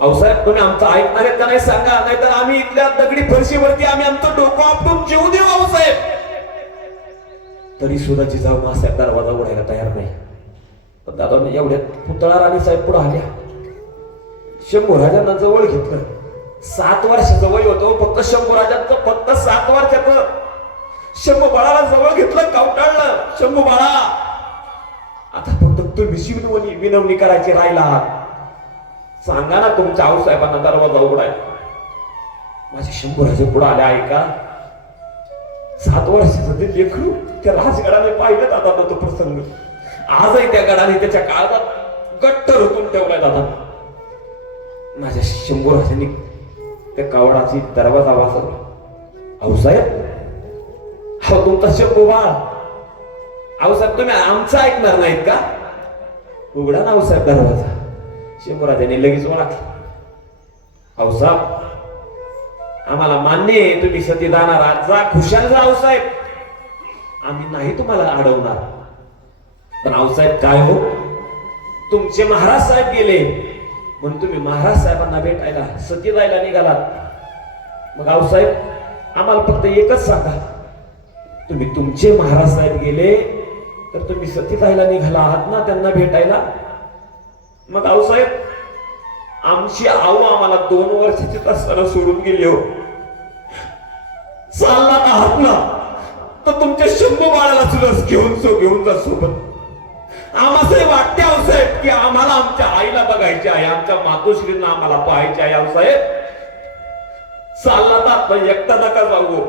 आऊसाहेब, तुम्ही आमचं ऐकणार आहेत का नाही सांगा, नाहीतर आम्ही इथल्या दगडी फरशीवरती आम्ही आमचं डोकं आपटून जीव देऊ. आऊसाहेब, तरी सुद्धा जिजाऊ साहेब दरवाजा उघडायला तयार नाही. पण दादा एवढ्यात पुतळा राणी साहेब पुढे आल्या. शंभूराजांना जवळ घेतलं. 7 वर्षाचं वय होतं फक्त शंभूराजांचं, फक्त 7 वर्षाचं. शंभू बाळाला जवळ घेतलं, कावटाळलं. शंभू बाळा, आता फक्त तुम्ही विनवणी करायची राहिला. सांगा ना तुमच्या आऊसाहेबांना दरवाजा उघडाय. माझे शंभूराजे पुढे आले. ऐका, 7 वर्षाचं ते लेकरू त्या राजगडाने पाहिलं दादा तो प्रसंग. आजही त्या गडाने त्याच्या काळात गट्ट रोखून ठेवलाय दादा. माझ्या शंभूराजांनी त्या कावडाची दरवाजा वाजवला. आऊसाहेब, हा तुमचा शंभू बाळ. आऊसाहेब, तुम्ही आमचं ऐकणार नाहीत का? उघडा ना आऊसाहेब दरवाजा. शंभूराजांनी लगेच ओळखलं. आऊसाहेब, आम्हाला मान्य आहे तुम्ही सती जाणार आहात, जा खुशाल जा आऊसाहेब, आम्ही नाही तुम्हाला अडवणार. पण आऊसाहेब काय हो, तुमचे महाराज साहेब गेले म्हणून तुम्ही महाराज साहेबांना भेटायला सती जायला निघालात. मग आऊसाहेब, आम्हाला फक्त एकच सांगा, तुम्ही तुमचे महाराज साहेब गेले तर तुम्ही सती जायला निघाला आहात ना त्यांना भेटायला? मग आऊसाहेब, आमची आऊ आम्हाला 2 वर्षाची असताना सोडून गेली हो. चालला आहात ना तर तुमच्या शंभू बाळाला चुलस घेऊन जा सोबत. आम्हाला वाटते आऊसाहेब की आम्हाला आमच्या आईला बघायचे आहे, आमच्या मातोश्रींना आम्हाला पाहायचे आहे. आऊसाहेब, चालला तर एकटा नका जाऊ,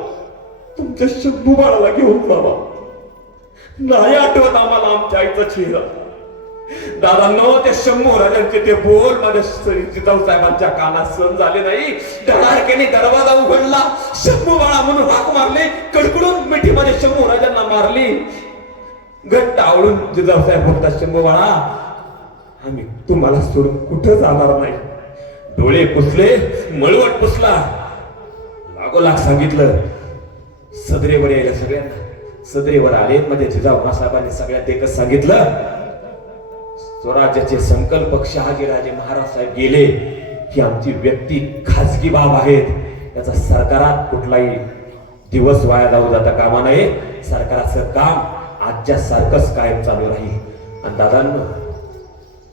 तुमच्या शंभू बाळाला घेऊन जावा. नाही आठवत आम्हाला आमच्या आईचा चेहरा. दादांनो, त्या शंभू राजांचे ते बोल माझ्या जिजाऊ साहेबांच्या कानात सहन झाले नाही. धडाडक्याने दरवाजा उघडला. शंभू बाळा म्हणून हाक मारली. कडकडून मिठी माझ्या शंभू राजांना मारली. घट्ट आवडून जिजाऊ साहेब म्हणतात, शंभू बाळा, आम्ही तुम्हाला सोडून कुठं जाणार नाही. डोळे पुसले, मळवट पुसला, लागोलाग सांगितलं सदरेवर यायला. सगळ्यांना सदरेवर आले. मध्ये जिजाऊ साहेबांनी सगळ्यात एकच सांगितलं, स्वराज्याचे संकल्पक शहाजीराजे महाराज साहेब गेले ही आमची व्यक्ती खाजगी बाब आहेत. त्याचा सरकारात कुठलाही दिवस वाया जाऊ जाता कामा नये. सरकाराचं काम आजच्या सारखंच कायम चालू राहील. आणि दादांनो,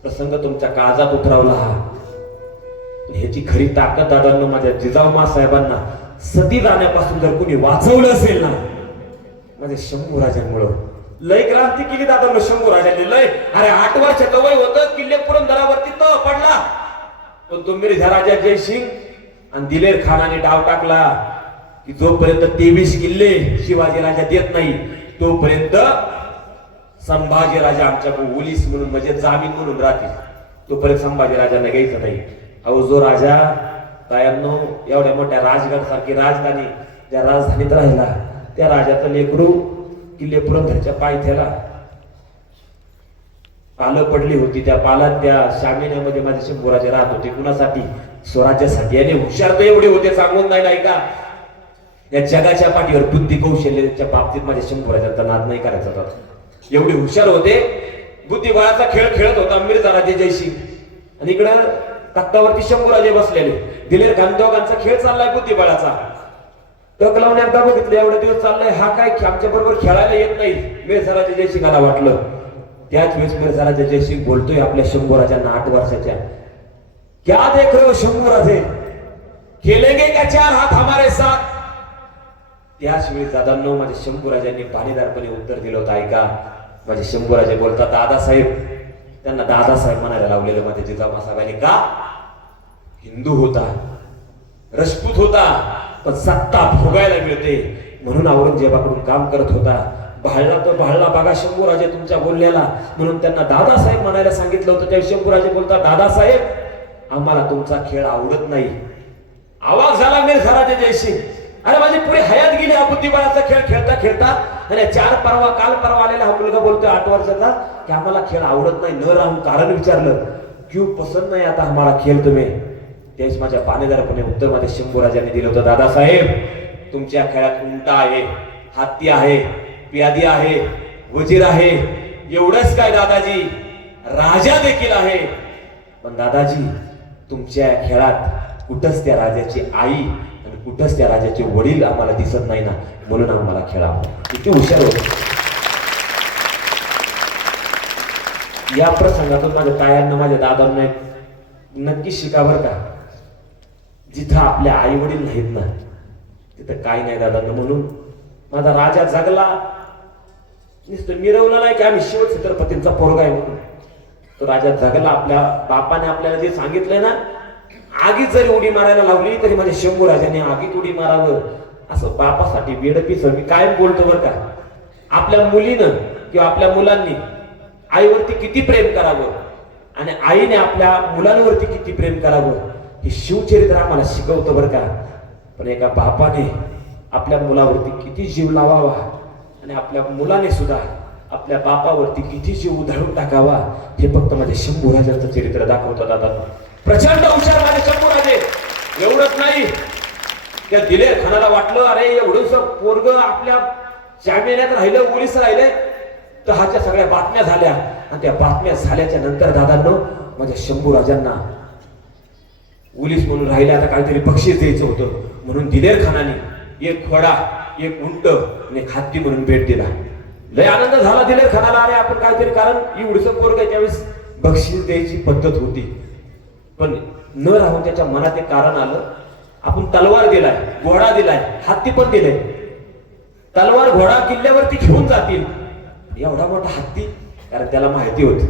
प्रसंग तुमच्या काळजात उतरवला. ह्याची खरी ताकद दादांनो माझ्या जिजाऊ साहेबांना सती जाण्यापासून जर कोणी वाचवलं असेल ना, माझ्या शंभू राजांमुळं. लय क्रांती केली दादा शंभू राजांनी, लय. अरे 8 वर्षाचं वय होतं, किल्ले पुरंदरावरती तह पडला. पण तो मिर्झा राजा जयसिंग आणि दिलेर खानाने डाव टाकला. की जोपर्यंत 23 किल्ले शिवाजी राजा देत नाही तोपर्यंत संभाजी राजा आमच्या ओलीस म्हणून म्हणजे जामीन म्हणून राहतील, तोपर्यंत संभाजी राजांना घ्यायचं नाही. अहो जो राजा तायांनो एवढ्या मोठ्या राजगड सारखी राजधानी ज्या राजधानीत राहिला त्या राजाचं लेकरू किल्ले पुरंदरच्या पायथ्याला पालं पडली होती. त्या पालात त्या शामिन्यामध्ये माझे शंभूराजे राहत होते. कुणासाठी? स्वराज्यासाठी. आणि हुशार तर एवढे होते सांगून नाही नाही का, या जगाच्या पाठीवर बुद्धी कौशल्याच्या बाबतीत माझ्या शंभूराजांचा नाद नाही करायचा होता. एवढे हुशार होते. बुद्धिबळाचा खेळ खेळत होता मिर्झा राजे जयसिंग, आणि इकडं तख्तावरती शंभूराजे बसलेले. दिलेर खान दोघांचा खेळ चाललाय बुद्धिबळाचा. टक लावून एकदा बघितलं एवढे दिवस चाललाय हा काय आमच्या बरोबर खेळायला येत नाही. मिर्झा राजे जयसिंगाला वाटलं. त्याच वेळेस मिर्झा राजे जयसिंग बोलतोय आपल्या शंभूराजांना 8 वर्षाच्या, क्या देख रहे हो शंभूराजे, खेलेंगे क्या 4 हाथ हमारे साथ. त्याच वेळी दादांनो माझ्या शंभूराजांनी पाणीदारपणे उत्तर दिलं होतं. ऐका, माझे शंभूराजे बोलतात दादासाहेब. त्यांना दादासाहेब म्हणायला लावलेलं माझ्या जिजामासाहेबांनी. का? हिंदू होता, राजपूत होता, पण सत्ता भोगायला मिळते म्हणून औरंगजेबाकडून काम करत होता. भाळला तर भाळला बघा शंभूराजे तुमच्या बोलण्याला, म्हणून त्यांना दादासाहेब म्हणायला सांगितलं होतं. त्या शंभूराजे बोलतात दादासाहेब आम्हाला तुमचा खेळ आवडत नाही. आवाज झाला मिर्झा राजे जयसिंग. अरे माझी पुरी हयात गेली हा बुद्धिबळाचा खेळ खेळता खेळता. आणि काल परवा आलेला हा मुलगा बोलतोय 8 वर्षाचा की आम्हाला खेळ आवडत नाही. न राहून कारण विचारलं, क्यों पसंत नाही आता हमारा खेळ तुम्ही. त्यावेळेस माझ्या पाणीदारपणे उत्तर माझ्या शंभूराजांनी दिलं होतं दादासाहेब तुमच्या खेळात उंट आहे, हत्ती आहे, प्यादी आहे, वजीर आहे. एवढंच काय दादाजी, राजा देखील आहे. पण दादाजी तुमच्या खेळात कुठंच त्या राजाची आई आणि कुठंच त्या राजाचे वडील आम्हाला दिसत नाही ना, म्हणून आम्हाला खेळावं. किती हुशार होते. या प्रसंगातून माझ्या तायांना माझ्या दादांना नक्की शिकावर का, जिथं आपल्या आई वडील नाहीत ना तिथं काय नाही दादांना. म्हणून माझा राजा जगला, नुसतं मिरवला नाही की आम्ही शिव छत्रपतींचा पोरगा आहे म्हणून. तो राजा जगला. आपल्या बापाने आपल्याला जे सांगितलंय ना, आगीत जरी उडी मारायला लावली तरी माझ्या शंभूराजांनी आगीत उडी मारावं असं बापासाठी बेडपीस मी कायम बोलतो बरं का. आपल्या मुलीनं किंवा आपल्या मुलांनी आईवरती किती प्रेम करावं आणि आईने आपल्या मुलांवरती किती प्रेम करावं हे शिवचरित्र आम्हाला शिकवतं बरं का. पण एका बापाने आपल्या मुलावरती किती जीव लावावा आणि आपल्या मुलाने सुद्धा आपल्या बापावरती किती जीव उधळून टाकावा हे फक्त माझ्या शंभूराजांचं चरित्र दाखवतं दादा. प्रचंड हुशार माझे शंभूराजे. एवढंच नाही, त्या दिलेर खानाला वाटलं अरे एवढंच पोरग आपल्या शामियान्यात राहिलं, ओलीस राहिले तर ह्याच्या सगळ्या बातम्या झाल्या. आणि त्या बातम्या झाल्याच्या नंतर दादांनो माझ्या शंभूराजांना ओलीस म्हणून राहिले आता काहीतरी बक्षीस द्यायचं होतं. म्हणून दिलेर खानाने एक घोडा, एक उंट आणि एक हत्ती म्हणून भेट दिला. लय आनंद झाला दिलेर खानाला. अरे आपण काहीतरी, कारण एवढंसं पोरग त्यावेळेस बक्षीस द्यायची पद्धत होती. पण न राहून त्याच्या मनात एक कारण आलं. आपण तलवार दिलाय, घोडा दिलाय, हत्ती पण दिलाय. तलवार घोडा किल्ल्यावरती घेऊन जातील, एवढा मोठा हत्ती, कारण त्याला माहिती होती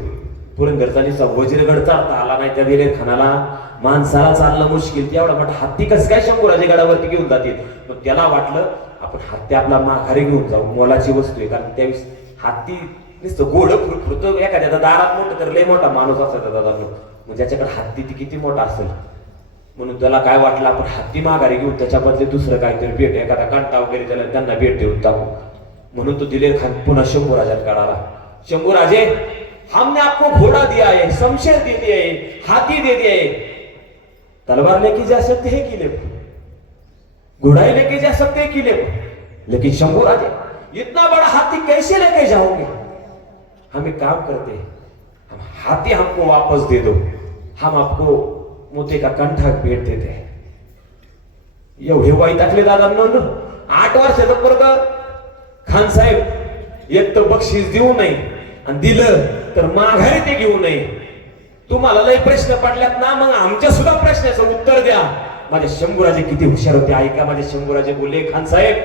पुरंदरचा निसा वजीरगड चढता आला नाही त्या दिलेर खानाला, माणसाला चालणं मुश्किल, एवढा मोठा हत्ती कसं काय शंभूराजे गडावरती घेऊन जातील. पण त्याला वाटलं आपण हत्ती आपला माघारी घेऊन जाऊ, मोलाची वस्तू आहे. कारण त्यावेळेस हत्ती नुसतं गोड फुरफुरतो. एखाद्या दारात मोठं तर लय मोठा माणूस असायचा दादा, मग ज्याच्याकडे हत्ती ती किती मोठा असेल. म्हणून त्याला काय वाटलं आपण हत्ती माघारी घेऊन त्याच्या बदले दुसरं काहीतरी भेट, एखादा कांटा वगैरे त्याला त्यांना भेट देऊन टाकू. म्हणून तो दिलेर खान पुन्हा शंभूराजांकडे आला. शंभूराजे हमने आपको घोड़ा दिया है, शमशेर दे दिया है, हाथी दे दिया है, तलवार लेके जा सकते हैं किले पर, घोड़ा ही लेके जा सकते हैं किले पर, लेकिन शंभूराजे इतना बड़ा हाथी कैसे लेके जाओगे. हम एक काम करते हैं, हम हाथी हमको वापस दे दो, हम आपको मोते का कंठा भेट देते हैं. एवढे वाईट टाकले दादांनो. 8 वर्षाचा पोरगा खान साहेब एक तर बक्षीस देऊ नये आणि दिलं तर माघारी ते घेऊ नये. तुम्हाला लय प्रश्न पडल्यात ना, मग आमच्या सुद्धा प्रश्नाचं उत्तर द्या. माझे शंभूराजे किती हुशार होते. ऐका, माझे शंभूराजे बोलले खान साहेब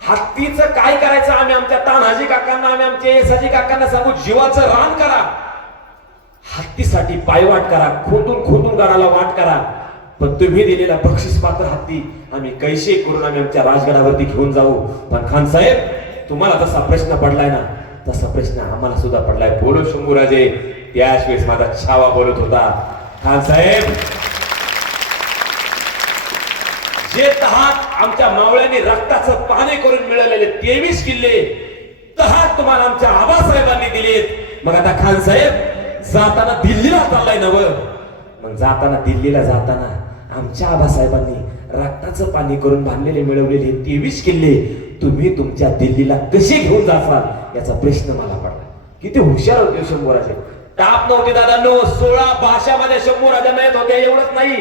हत्तीचं काय करायचं आम्ही आमच्या तान्हाजी काकांना, आम्ही आमच्या येसाजी काकांना सांगू, जीवाचं रान करा, हत्तीसाठी पायवाट करा, खोदून खोदून गडाला वाट करा. पण तुम्ही दिलेला बक्षीस पात्र हत्ती आम्ही कैसे करून आम्ही आमच्या राजगडावरती घेऊन जाऊ. पण खान साहेब, तुम्हाला तसा प्रश्न पडलाय ना, तसा प्रश्न आम्हाला सुद्धा पडलाय. बोलो शंभूराजे. त्याच वेळेस माझा छावा बोलत होता, खान साहेब, जे तहात आमच्या मावळ्यांनी रक्ताचं पाणी करून मिळवलेले 23 किल्ले तहात तुम्हाला आमच्या आबासाहेबांनी दिलेत. मग आता खान साहेब, जाताना दिल्लीला चाललाय नव. मग जाताना दिल्लीला जाताना आमच्या आबासाहेबांनी रक्ताचं पाणी करून बांधलेले मिळवलेले 23 किल्ले तुम्ही तुमच्या दिल्लीला कसे घेऊन जासाल याचा प्रश्न मला पडला. किती हुशार होते शंभूराजे. टाप नव्हते दादांनो. 16 भाषामध्ये शंभूराजांना येत होते. एवढंच नाही,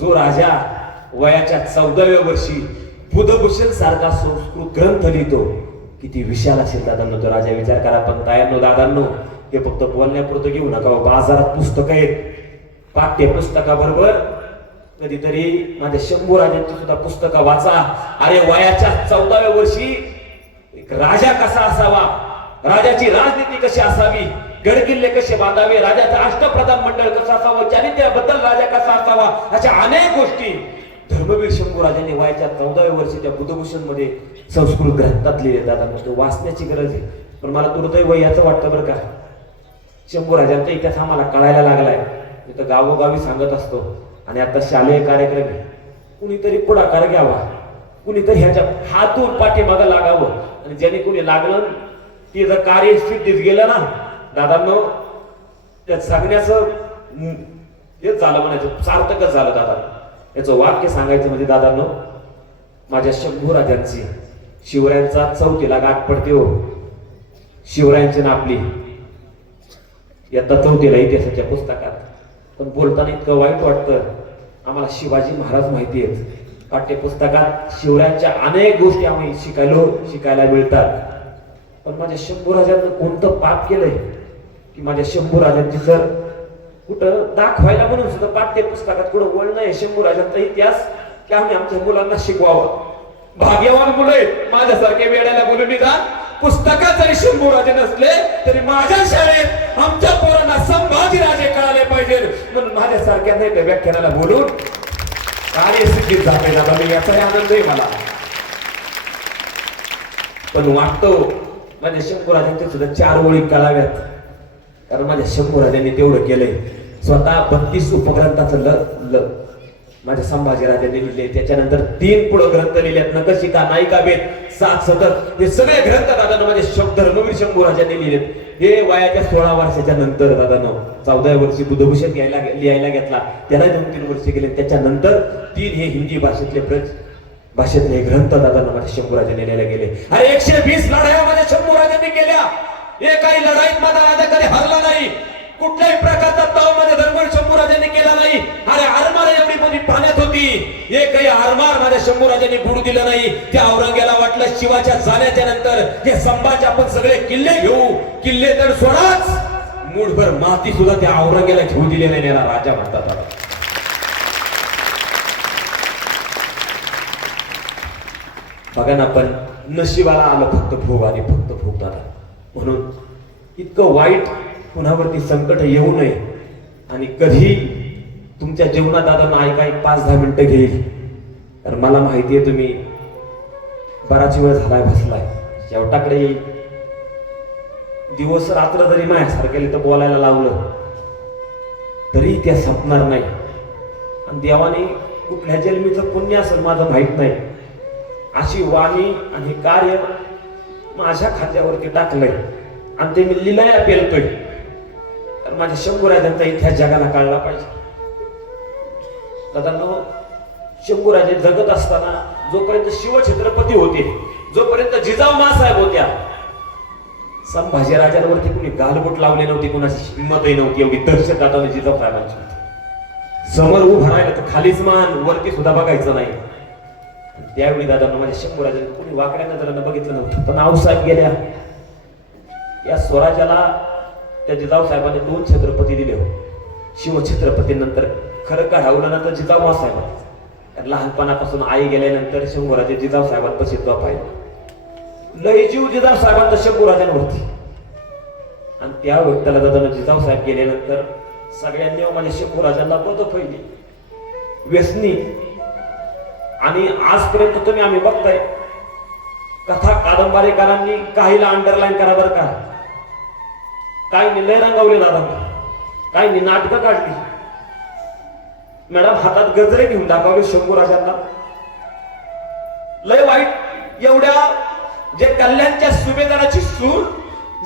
जो राजा वयाच्या 14व्या वर्षी बुधभूषण सारखा संस्कृत ग्रंथ लिहितो, किती विशाल असेल दादांनो तो राजा. विचार करा. पण तायांनो, दादांनो, हे फक्त बोलण्यापुरतं घेऊ नका. बाजारात पुस्तकं आहेत, पाठ्यपुस्तकाबरोबर कधीतरी माझ्या शंभूराजांची सुद्धा पुस्तकं वाचा. अरे, वयाच्या 14व्या वर्षी एक राजा कसा असावा, राजाची राजनीती कशी असावी, गडकिल्ले कसे बांधावे, राजाचं अष्टप्रधान मंडळ कसं असावं, चारित्र्याबद्दल राजा कसा असावा, अशा अनेक गोष्टी धर्मवीर शंभूराजांनी वयाच्या 14व्या वर्षी त्या बुधभूषण मध्ये संस्कृत ग्रंथात लिहिले. दादा, तो वाचण्याची गरज आहे. पण मला दुर्दैव याचं वाटतं बरं का, शंभूराजांचा इतिहास आम्हाला कळायला लागलाय. मी तर गावोगावी सांगत असतो. आणि आता शालेय कार्यक्रम आहे, कुणीतरी पुढाकार घ्यावा, कुणीतरी ह्याच्या हातून पाठीमागं लागावं. आणि ज्याने कुणी लागलं ते जर कार्य सिद्धीत गेलं ना दादांनो, त्या सांगण्याचं हेच झालं, म्हणायचं सार्थकच झालं दादा. याचं वाक्य सांगायचं म्हणजे दादांनो, माझ्या शंभूराजांची शिवरायांचा 4थीला गाठ पडते हो. शिवरायांची ना आपली यत्ता 4थीला इतिहासाच्या पुस्तकात. पण बोलताना इतकं वाईट वाटतं. आम्हाला शिवाजी महाराज माहिती आहेत, पाठ्यपुस्तकात शिवरायांच्या अनेक गोष्टी आम्ही शिकायला मिळतात. पण माझ्या शंभूराजांनी कोणतं पाप केलंय की माझ्या शंभूराजांची जर कुठं दाखवायला म्हणून सुद्धा पाठ्यपुस्तकात कुठं वळण आहे शंभूराजांचा इतिहास की आम्ही आमच्या मुलांना शिकवावं. भाग्यवान मुलं आहेत माझ्यासारखे वेड्याला बोलून निदान पुस्तकात जरी शंभूराजे नसले तरी माझ्या शाळेत आमच्या पोरांना संभाजीराजे कळाले पाहिजे म्हणून माझ्यासारख्या नाही व्याख्यानाला बोलून कार्यसिद्धीत जाते दादा. मी याचाही आनंद आहे मला. पण वाटतो माझ्या शंभूराजांच्या सुद्धा 4 ओळी कळाव्यात. कारण माझ्या शंभूराजांनी तेवढं केलंय. स्वतः 32 उपग्रंथाचं माझ्या संभाजीराजांनी लिहिले. त्याच्यानंतर 3 पुढं ग्रंथ लिहिलेत, नखशिखा, नायिकाभेद, 7 सतत, हे सगळे ग्रंथ दादांनो माझ्या धर्मवीर शंभूराजांनी लिहिलेत. हे वयाच्या 16 वर्षाच्या नंतर दादांनो 14व्या वर्षी बुधभूषण लिहायला घेतला, त्याला 2-3 वर्ष गेले. त्याच्यानंतर 3 हे हिंदी भाषेतले ग्रंथ दादांना माझ्या शंभूराजांनी लिहायला गेले. अरे 120 लढाया माझ्या शंभूराजांनी केल्या. एकाही लढाईत माझा राजा कधी हरला नाही. कुठल्याही प्रकारचा ताव माझ्या धर्मवीर शंभूराजांनी केला नाही. अरे आरमार एवढी मध्ये पाण्यात होती, एकही आरमार माझ्या शंभूराजांनी बुडू दिलं नाही. त्या औरंग्याला वाटलं शिवाच्या जाण्याच्या नंतर हे संभाजी आपण सगळे किल्ले घेऊ, किल्ले तर सोडाच, मूठभर माती सुद्धा त्या औरंग्याला घेऊ दिले नाही. याला राजा म्हणतात. बघा ना, पण नशिबाला आलं फक्त भोग आणि फक्त भोग दादा. म्हणून इतकं वाईट कुणावरती संकट येऊ नये. आणि कधी तुमच्या जीवनात दादा ऐका 5-10 मिनिटं घेईल. तर मला माहिती आहे तुम्ही बराच वेळ झालाय बसलाय, शेवटाकडे दिवस रात्र जरी माझ्यासारख्याला तर बोलायला लावलं तरी त्या संपणार नाही. आणि देवाने कुठल्या जन्मीचं पुण्य असेल माझं माहित नाही, अशी वाणी आणि कार्य माझ्या खात्यावरती टाकलंय आणि ते मी लिलायला पेलतोय. तर माझ्या शंभूराजांचा इतिहास जगाला कळला पाहिजे. दादांनो, शंभूराजे जगत असताना जोपर्यंत शिवछत्रपती होते, जोपर्यंत जिजाऊ साहेब होत्या, संभाजी राजांवरती कुणी गालबोट लावले नव्हती, कुणाची हिंमतही नव्हती. एवढी दहशत दादाने जिजाऊ साहेबांची होती. समोर उभं राहिलं तर खालीच मान, वरती सुद्धा बघायचं नाही. त्यावेळी दादांना माझ्या शंभूराजांनी कुणी वाकड्या नजरानं बघितलं नव्हतं. पण आऊसाहेब गेल्या, या स्वराज्याला त्या जिजाऊ साहेबांनी 2 छत्रपती दिले. शिवछत्रपती नंतर खरं काढावलं ना तर जिजाऊ साहेब. लहानपणापासून आई गेल्यानंतर शंभूराजे जिजाऊ साहेबांपाशी तो पाहिजे. लय जीव जिजाऊ साहेबांचा शंभूराजांवरती. आणि त्या व्यक्तीला दादांना जिजाऊ साहेब गेल्यानंतर सगळ्यांनी माझ्या शंभूराजांना पद फैली. व्यसनी आणि आजपर्यंत तुम्ही आम्ही बघताय कथा कादंबरीकारांनी काहीला अंडरलाईन करा बरं का, काही लय रंगवले दादा, काही नाटकं काढली मॅडम, हातात गजरे घेऊन दाखवले शंभूराजांना. लय वाईट, एवढ्या जे कल्याणच्या सुभेदाराची सून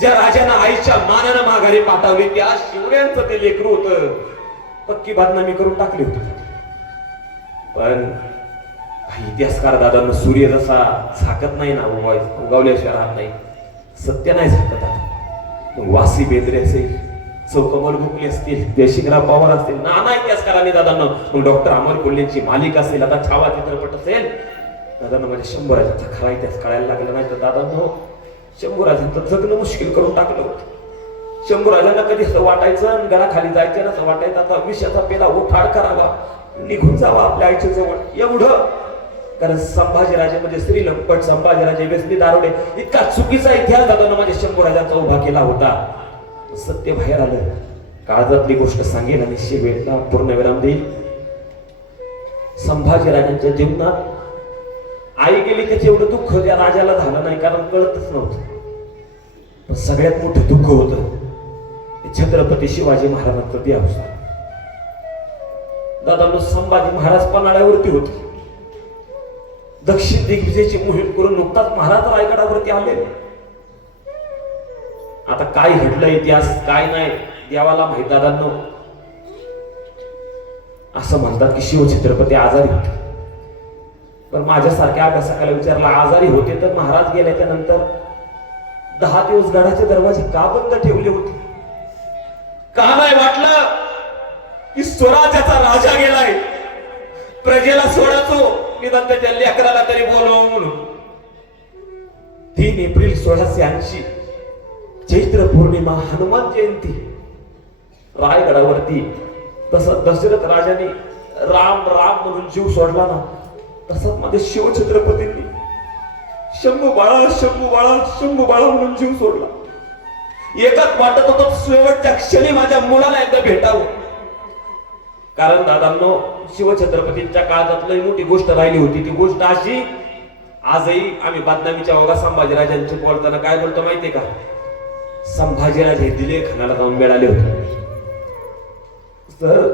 ज्या राजानं आईच्या मानानं माघारी पाठवली त्या शिवऱ्यांचं ते लेकरू होतं, पक्की बदनामी करून टाकली होती. पण काही इतिहासकार दादांना सूर्य जसा झाकत नाही ना, उगवल्याशिवाय राहत नाही, सत्य नाही झाकत. मग वासी बेंद्रे असेल, चौकमल बुकले असतील, देशिकराव पवार असतील, नाना इतिहासकारांनी दादांना, मग डॉक्टर अमर कोल्हेंची मालिका असेल, आता छावा चित्रपट असेल, दादांना माझ्या शंभूराजांचा खरा इतिहास कळायला लागला नाही तर दादांनो शंभूराजांचं जगणं मुश्किल करून टाकलं होतं. शंभूराजांना कधी असं वाटायचं घराखाली जायचं ना, असं वाटायचं आता विषयाचा पेला उठाड करावा, निघून जावा आपल्या आईच्या जवळ, एवढं. कारण संभाजीराजे म्हणजे श्रीलंपट, संभाजीराजे वेसली दारोडे, इतका चुकीचा इतिहास दादांना माझ्या शंभूराजांचा उभा केला होता. सत्य बाहेर आलं, काळजातली गोष्ट सांगेल आणि शेवटला पूर्णविराम देईल. संभाजीराजांच्या जीवनात आई गेली त्याचे एवढं दुःख त्या राजाला झालं नाही, कारण कळतच नव्हतं. पण सगळ्यात मोठं दुःख होतं छत्रपती शिवाजी महाराजांचं देहावसान. दादांनो संभाजी महाराज पन्हाळ्यावरती होते, दक्षिण दिग्विजयची मोहीम करून नुकताच महाराज रायगडावरती आले. आता काय घडलं इतिहास काय नाही देवाला माहित. दादांनो असं म्हणतात की शिवछत्रपती आजारी होते, पण माझ्यासारख्या अभ्यासकाला विचारला आजारी होते तर महाराज गेल्याच्या नंतर 10 दिवस गडाचे दरवाजे का बंद ठेवले होते? का नाही वाटलं की स्वराज्याचा राजा गेलाय, प्रजेला सोडायचो, निदान त्याच्या लेकराला तरी बोलव म्हणून. 3 एप्रिल 1680 चैत्र पौर्णिमा, हनुमान जयंती, रायगडावरती तसं दशरथ राजाने राम राम म्हणून जीव सोडला ना, तसंच माझ्या शिवछत्रपतींनी शंभू बाळा शंभू बाळा शंभू बाळा म्हणून जीव सोडला. एकच वाटत होतं शेवटच्या क्षणी माझ्या मुलाला एकदा भेटावं. कारण दादांनो शिवछत्रपतींच्या काळात लई मोठी गोष्ट राहिली होती. ती गोष्ट अशी, आजही आम्ही बदनामीच्या ओघा संभाजीराजांची बोलताना काय बोलतो माहितीये का, संभाजीराजे दिलेर खानाला जाऊन मिळाले होते. तर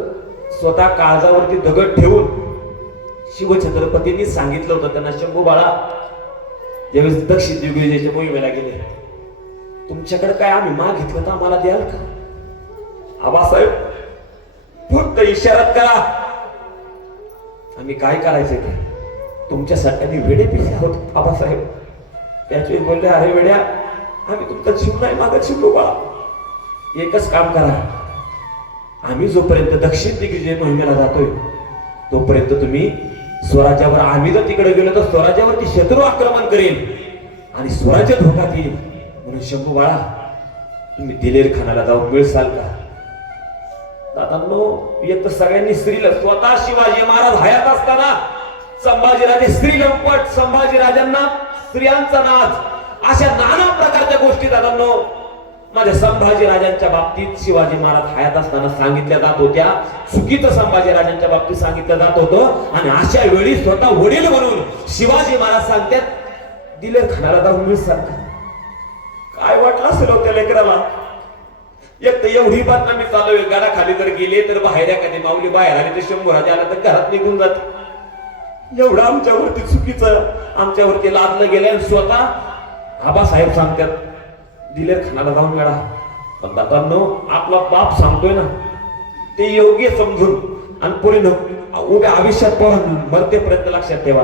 स्वतः काळजावरती दगड ठेवून शिवछत्रपतींनी सांगितलं होतं त्यांना, शंभू बाळा ज्यावेळेस दक्षिण दिग्विजयच्या मोहिमेला गेले, तुमच्याकडे काय आम्ही मागितलं तर आम्हाला द्याल का? आबासाहेब फक्त इशारात करा, आम्ही काय करायचं ते तुमच्यासाठी आम्ही वेडे पिसे आहोत आबासाहेब. त्याच बोलले, अरे वेड्या आम्ही तुमचा जीव नाही मागत शंभू बाळा, एकच काम करा, आम्ही जोपर्यंत दक्षिण दिग्विजय मोहिमेला जातोय तोपर्यंत तुम्ही स्वराज्यावर, आम्ही जर तिकडे गेलो तर स्वराज्यावरती शत्रू आक्रमण करेल आणि स्वराज्य धोक्यात येईल, म्हणून शंभू बाळा तुम्ही दिलेर खानाला जाऊन मिळसाल का? दादांनो एक तर सगळ्यांनी स्वतः शिवाजी महाराज हयात असताना संभाजीराजे श्रीलंपट, संभाजीराजांना स्त्रियांचा नाच, अशा नाना प्रकारच्या गोष्टी दादांनो माझ्या संभाजीराजांच्या बाबतीत शिवाजी महाराज हयात असताना सांगितल्या जात होत्या. चुकीचं संभाजीराजांच्या बाबतीत सांगितलं जात होतं. आणि अशा वेळी स्वतः वडील म्हणून शिवाजी महाराज सांगतात दिलेर खानाला जाऊन मिळसाल का? काय वाटलं असेल त्या लेकराला? एक तर एवढी बातमी चालू आहे, गडाखाली जर गेले तर बाहेर एखादी माऊली बाहेर आली तर शंभूराजा आला तर घरात निघून जात. एवढं आमच्यावरती चुकीचं आमच्यावरती लादलं गेलं. स्वतः आबासाहेब सांगतात दिलेर खानाला जाऊन मिळा. पण दादांनो आपला बाप सांगतोय ना ते योग्य समजून आणि पुढे उभ्या आयुष्यात पण मरतेपर्यंत लक्षात ठेवा,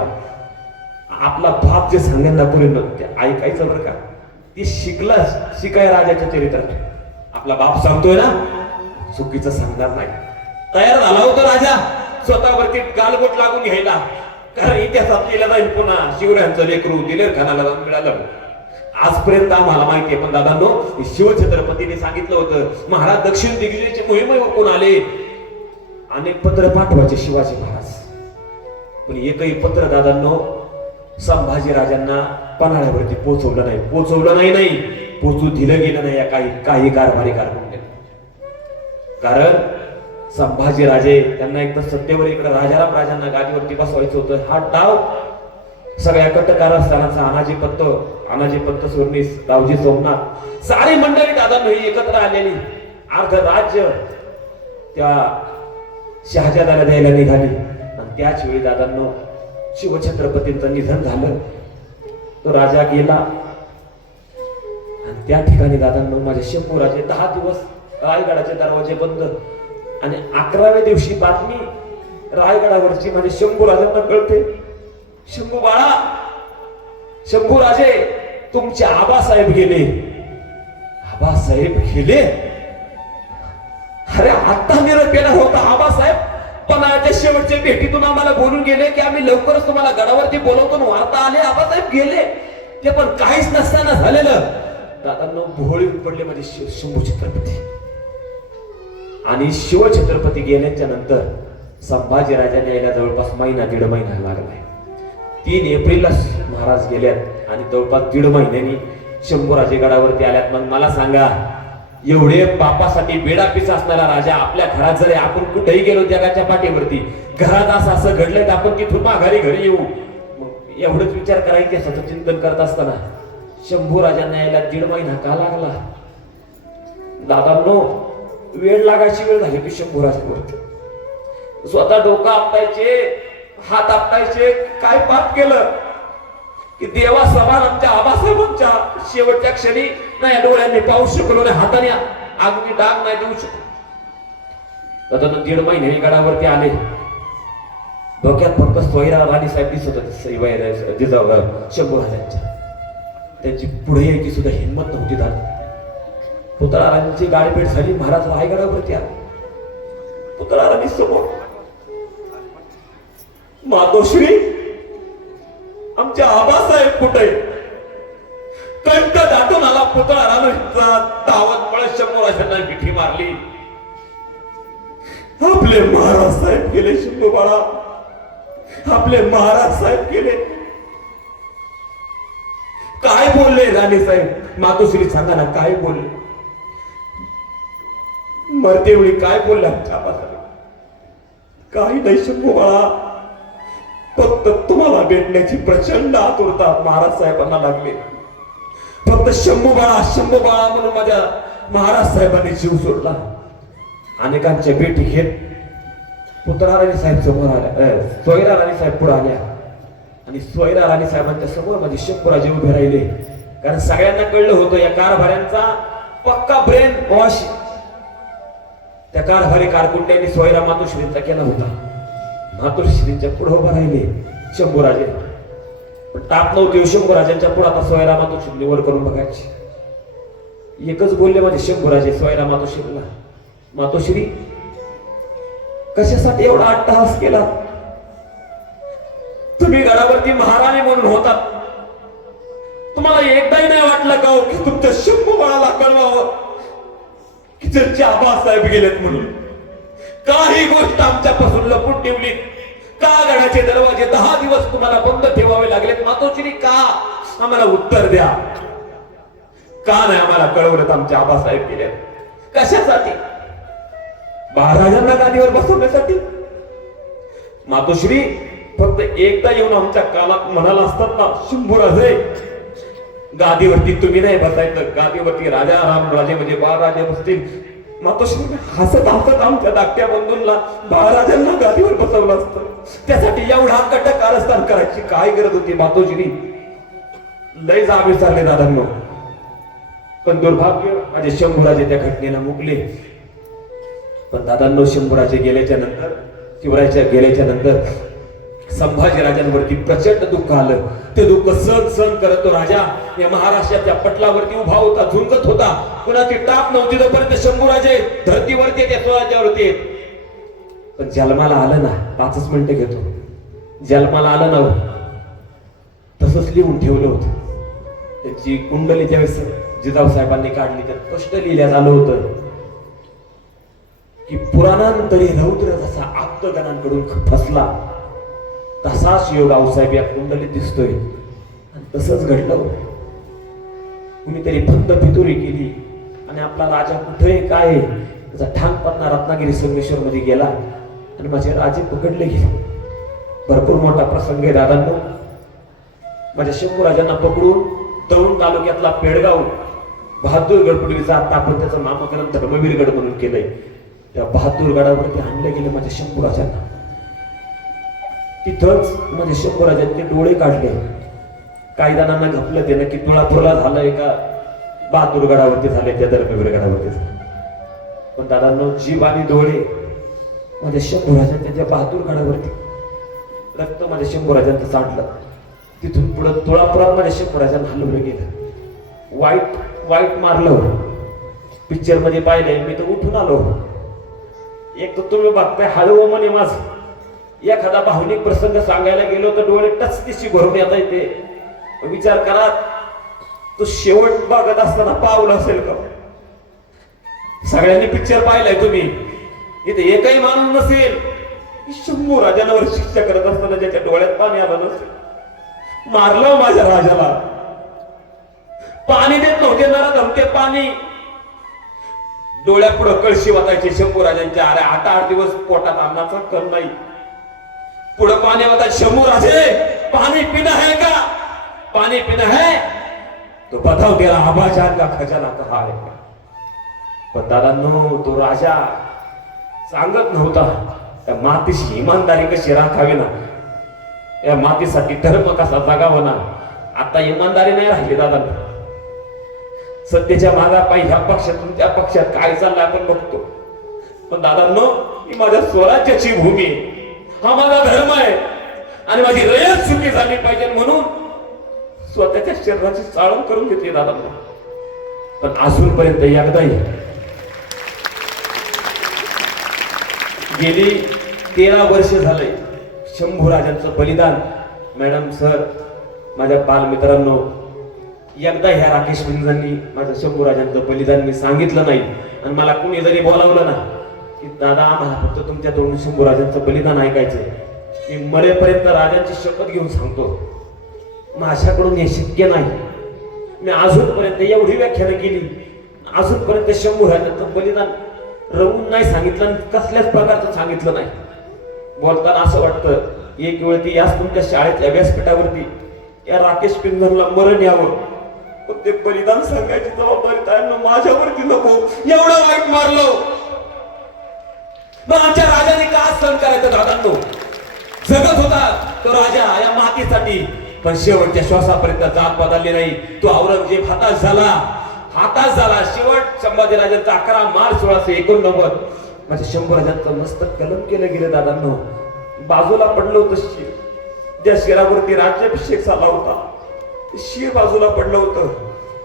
आपला बाप जे सांगेल ना पुढे ते ऐकायचं बरं का. ती शिकाय राजाच्या चरित्रात आपला बाप सांगतोय ना चुकीचं सांगणार नाही. तयार झाला होता राजा स्वतःवरती गालबोट लागून घ्यायला, कारण इतिहासात केला जाईल पुन्हा शिवरायांचं लेकरू दिलेर खानाला जाऊन मिळालं. आजपर्यंत आम्हाला माहिती आहे, पण दादांनो शिवछत्रपतीने सांगितलं होतं महाराज दक्षिण दिग्विजयची मोहीम कोण आले, अनेक पत्र पाठवायचे शिवाजी महाराज, पण एकही पत्र दादांनो संभाजी राजांना पन्हाळ्यावरती पोहोचवलं नाही पोहोचू दिलं गेलं नाही. काही कारभारी कारण संभाजी राजे त्यांना एकदा सत्तेवर इकडे राजाराम राजांना गादीवरती बसवायचं होतं. हा डाव सगळ्या कट कारस्थानाचा अनाजी पंत सोडणीस, दावजी सोमनाथ, सारी मंडळी दादांनो ही एकत्र आलेली अर्ध राज्य त्या शहाजादाला द्यायला निघाली. आणि त्याच वेळी दादांनो शिवछत्रपतींचं निधन झालं. तो राजा गेला आणि त्या ठिकाणी दादांनो माझे शंभूराजे 10 दिवस रायगडाचे दरवाजे बंद. आणि 11व्या दिवशी बातमी रायगडावरची माझे शंभूराजांना कळते, शंभू बाळा, शंभूराजे तुमचे आबासाहेब गेले. आबासाहेब गेले? अरे आता निरोप केला होता आबासाहेब पणाच्या शेवटच्या भेटीतून आम्हाला बोलून गेले की आम्ही लवकरच तुम्हाला गडावरती बोलवतो, वार्ता आले, आबासाहेब गेले. ते पण काहीच नसताना झालेलं. दादांना भोळी पडले माझे शंभू छत्रपती. आणि शिवछत्रपती गेल्याच्या नंतर संभाजी राजाने यायला जवळपास महिना 1.5 महिना लागलाय. 3 एप्रिलला महाराज गेल्यात आणि जवळपास 1.5 महिन्यांनी शंभूराजे गडावरती आल्यात. मग मला सांगा, एवढे बापासाठी बेडापीस असणारा राजा आपल्या घरात जरी आपण कुठेही गेलो जगाच्या पाठीवरती, घरात असं घडलं तर आपण तिथून माघारी घरी येऊ, मग एवढंच विचार करायचे असं चिंतन करत असताना शंभू राजांना यायला 1.5 महिना का लागला? दादांनो वेळ लागायची वेळ झाली की शंभू राजांवरती स्वतः डोकं आपटायचे, हात आपटायचे. काय पाप केलं की देवा समान आमच्या आबासाहेबांच्या शेवटच्या क्षणी नाही डोळ्यांनी पाहू शकलो नाही, हाताने अग्नी डाग नाही देऊ शकलो. दादा 1.5 महिने गडावरती आले. डोक्यात फक्त सोयरा राणी साहेब दिसत होते जिजाऊ शंभू राजांच्या. त्यांची पुढे यायची सुद्धा हिंमत नव्हती. दादा पुतळा राणीची गाडीभेट झाली. महाराज रायगडावरती आले. पुतळा राणी समोर, मातोश्री आमच्या आबासाहेब कुठे? कंठ दाटून आला पुतळा राणीचा. धावत पळत शंभू राजांना मिठी मारली. आपले महाराज साहेब गेले शंभू बाळा, आपले महाराज साहेब गेले. काय बोलले राणी साहेब? मातोश्री सांगा ना, काय बोलले? मरतेवेळी काय बोलले आमच्या आबासाहेब? काही नाही शंभू बाळा, फक्त तुम्हाला भेटण्याची प्रचंड आतुरता महाराज साहेबांना लागली. फक्त शंभू बाळा म्हणून माझ्या महाराज साहेबांनी जीव सोडला. अनेकांच्या भेटी घेत पुतळा राणी साहेब समोर आल्या, सोयरा राणी साहेब पुढे आल्या आणि सोयरा राणी साहेबांच्या समोर माझे शंभूराजे उभे राहिले. कारण सगळ्यांना कळलं होतं या कारभाऱ्यांचा पक्का ब्रेन वॉश त्या कारभारी कारकुंड्यांनी सोयरा मातोश्रींचा केला होता. मातोश्रींच्या पुढे उभा राहिले शंभूराजे. पण ताप नव्हती शंभूराजांच्या पुढे. आता सोयरा मातोश्री निवड करून बघायची. एकच बोलले माझे शंभूराजे सोयरा मातोश्रीला, मातोश्री कशासाठी एवढा अट्टहास केला? तुम्ही गडावरती महाराणी म्हणून होतात, तुम्हाला एकदाही नाही वाटलं का की तुमच्या शंभू बाळाला कळवावं की त्यांचे आबासाहेब गेलेत म्हणून? काही गोष्ट आमच्यापासून लपून ठेवली का? गडाचे दरवाजे 10 दिवस तुम्हाला बंद ठेवावे लागलेत मातोश्री का? आम्हाला उत्तर द्या. का नाही आम्हाला कळवलं आमचे आबासाहेब गेलेत? कशासाठी? महाराजांना गादीवर बसवण्यासाठी? मातोश्री फक्त एकदा येऊन आमच्या कानात म्हणाला असतात ना, शंभूराजे गादीवरती तुम्ही नाही बसायचं, गादीवरती राजाराम राजे म्हणजे बाळराजे बसतील. मातोश्री हसत हसत आमच्या धाकट्या बंधूंना बाळराजांना गादीवर बसवलं असतं. त्यासाठी एवढा कट कारस्थान करायची काय गरज होती मातोश्री? लय जाब विचारले दादांनो. पण दुर्भाग्य माझे शंभूराजे त्या घटनेला मुकले. पण दादांनो शंभूराजे गेल्याच्या नंतर, शिवरायाच्या गेल्याच्या नंतर संभाजी राजांवरती प्रचंड दुःख आलं. ते दुःख सहन करत तो राजा या महाराष्ट्राच्या पटलावरती उभा होता, झुंजत होता. कुणाची टाप नव्हती तोपर्यंत शंभूराजे धर्तीवरती त्या स्वराज्यावरती. पण जन्माला आलं ना, 5 मिनिटं घेतो, जन्माला आलं ना तसंच लिहून ठेवलं होतं. त्याची कुंडली ज्यावेळेस जिजाऊ साहेबांनी काढली तर स्पष्ट लिहिण्यात आलं होतं की पुराणांतरी रौद्र जसा आप्तगणांकडून फसला तसाच योग आऊसाहेब या कुंडलीत दिसतोय. आणि तसंच घडलं. कुणीतरी फक्त पितुरी केली आणि आपला राजा कुठे काय त्याचा ठामपणा रत्नागिरी संगमेश्वर मध्ये गेला आणि माझे राजे पकडले गेले. भरपूर मोठा प्रसंग आहे दादांनो. माझ्या शंभूराजांना पकडून दौंड तालुक्यातला पेडगाव बहादूर गडपूर्वीचा आता आपण त्याचं नामकरण धर्मवीर गड म्हणून केलंय. त्या बहादूर गडावरती आणले गेले माझ्या शंभूराजांना. तिथंच माझ्या शंभूराजांचे डोळे काढले. काही जणांना घपलं ते नक्की तुळापूरला झालंय का बहादूर गडावरती झाले त्या धर्मवीर गडावरती झाले. पण दादांनो जीव आणि डोळे माझ्या शंभूराजांच्या त्या बहादूर गडावरती रक्त माझ्या शंभूराजांचं सांडलं. तिथून पुढे तुळापुरात माझ्या शंभूराजांना हलवलं गेलं. वाईट मारलं. पिक्चर मध्ये पाहिलंय मी तर उठून आलो. एक तर तुम्ही बघताय हळू म्हणे माझ एखादा भावनिक प्रसंग सांगायला गेलो तर डोळे टचतीशी भरून येता येते. विचार करा तो शेवट बघत असताना पावलं असेल का? सगळ्यांनी पिक्चर पाहिलाय तुम्ही. इथे एकही माणूस नसेल शंभूराजांवर शिक्षा करत असताना ज्याच्या डोळ्यात पाणी आलं नसेल. मारलं माझ्या राजाला. पाणी देत नव्हते ना धमके पाणी. डोळ्यापुढं कळशी वाटायचे शंभूराजांच्या. अरे 8 दिवस पोटात अन्नाचा कल नाही. पुढं पाणी वाटाय शंभूराजे पाणी पिणं है का? पाणी पिणं है तो बताओ तेरा आबाजान का खजाना कहा है. पण दादांनो तो राजा सांगत नव्हता त्या मातीशी इमानदारी कशी राखावी ना, या मातीसाठी धर्म कसा जगावा ना. आता इमानदारी नाही राहिली दादांनो. सत्तेच्या मागा पायी ह्या पक्षातून त्या पक्षात काय चाललंय आपण बघतो. पण दादांनो ही माझ्या स्वराज्याची भूमी, हा माझा धर्म आहे आणि माझी रयत सुखी झाली पाहिजे म्हणून स्वतःच्या शरीराची चाळण करून घेतली दादांनो. पण अजूनपर्यंत एकदाही गेली 13 वर्ष झाले शंभूराजांचं बलिदान. मॅडम सर माझ्या बालमित्रांनो एकदा ह्या राकेश पिंजांनी माझ्या शंभूराजांचं बलिदान मी सांगितलं नाही. आणि मला कुणी जरी बोलावलं ना की दादा आम्हाला फक्त तुमच्या तोंडून शंभूराजांचं बलिदान ऐकायचंय, मी मरेपर्यंत राजांची शपथ घेऊन सांगतो माझ्याकडून हे शक्य नाही. मी अजूनपर्यंत एवढी व्याख्यानं केली, अजूनपर्यंत शंभूराजांचं बलिदान रवून नाही सांगितलं, कसल्याच प्रकारचं सांगितलं नाही. बोलताना असं वाटतं एक वेळ ती याच तुमच्या शाळेतल्या व्यासपीठावरती या राकेश पिंजरला मरण यावं, पण ते बलिदान सांगायची जबाबदारी त्यांना माझ्यावरती नको. एवढं वाईट मारलो मग आमच्या राजाने का सहन करायचं दादांनो. जगत होता तो राजा या मातीसाठी, पण शेवटच्या श्वासापर्यंत जात बदलली नाही. तो औरंगजेब हाताश झाला. शेवट संभाजीराजांचा 11 मार्च 1689 माझ्या शंभूराजांचं मस्तक कलम केलं गेलं दादांनो. बाजूला पडलं होतं शिर, ज्या शिरावरती राज्याभिषेक झाला होता शिर बाजूला पडलं होतं.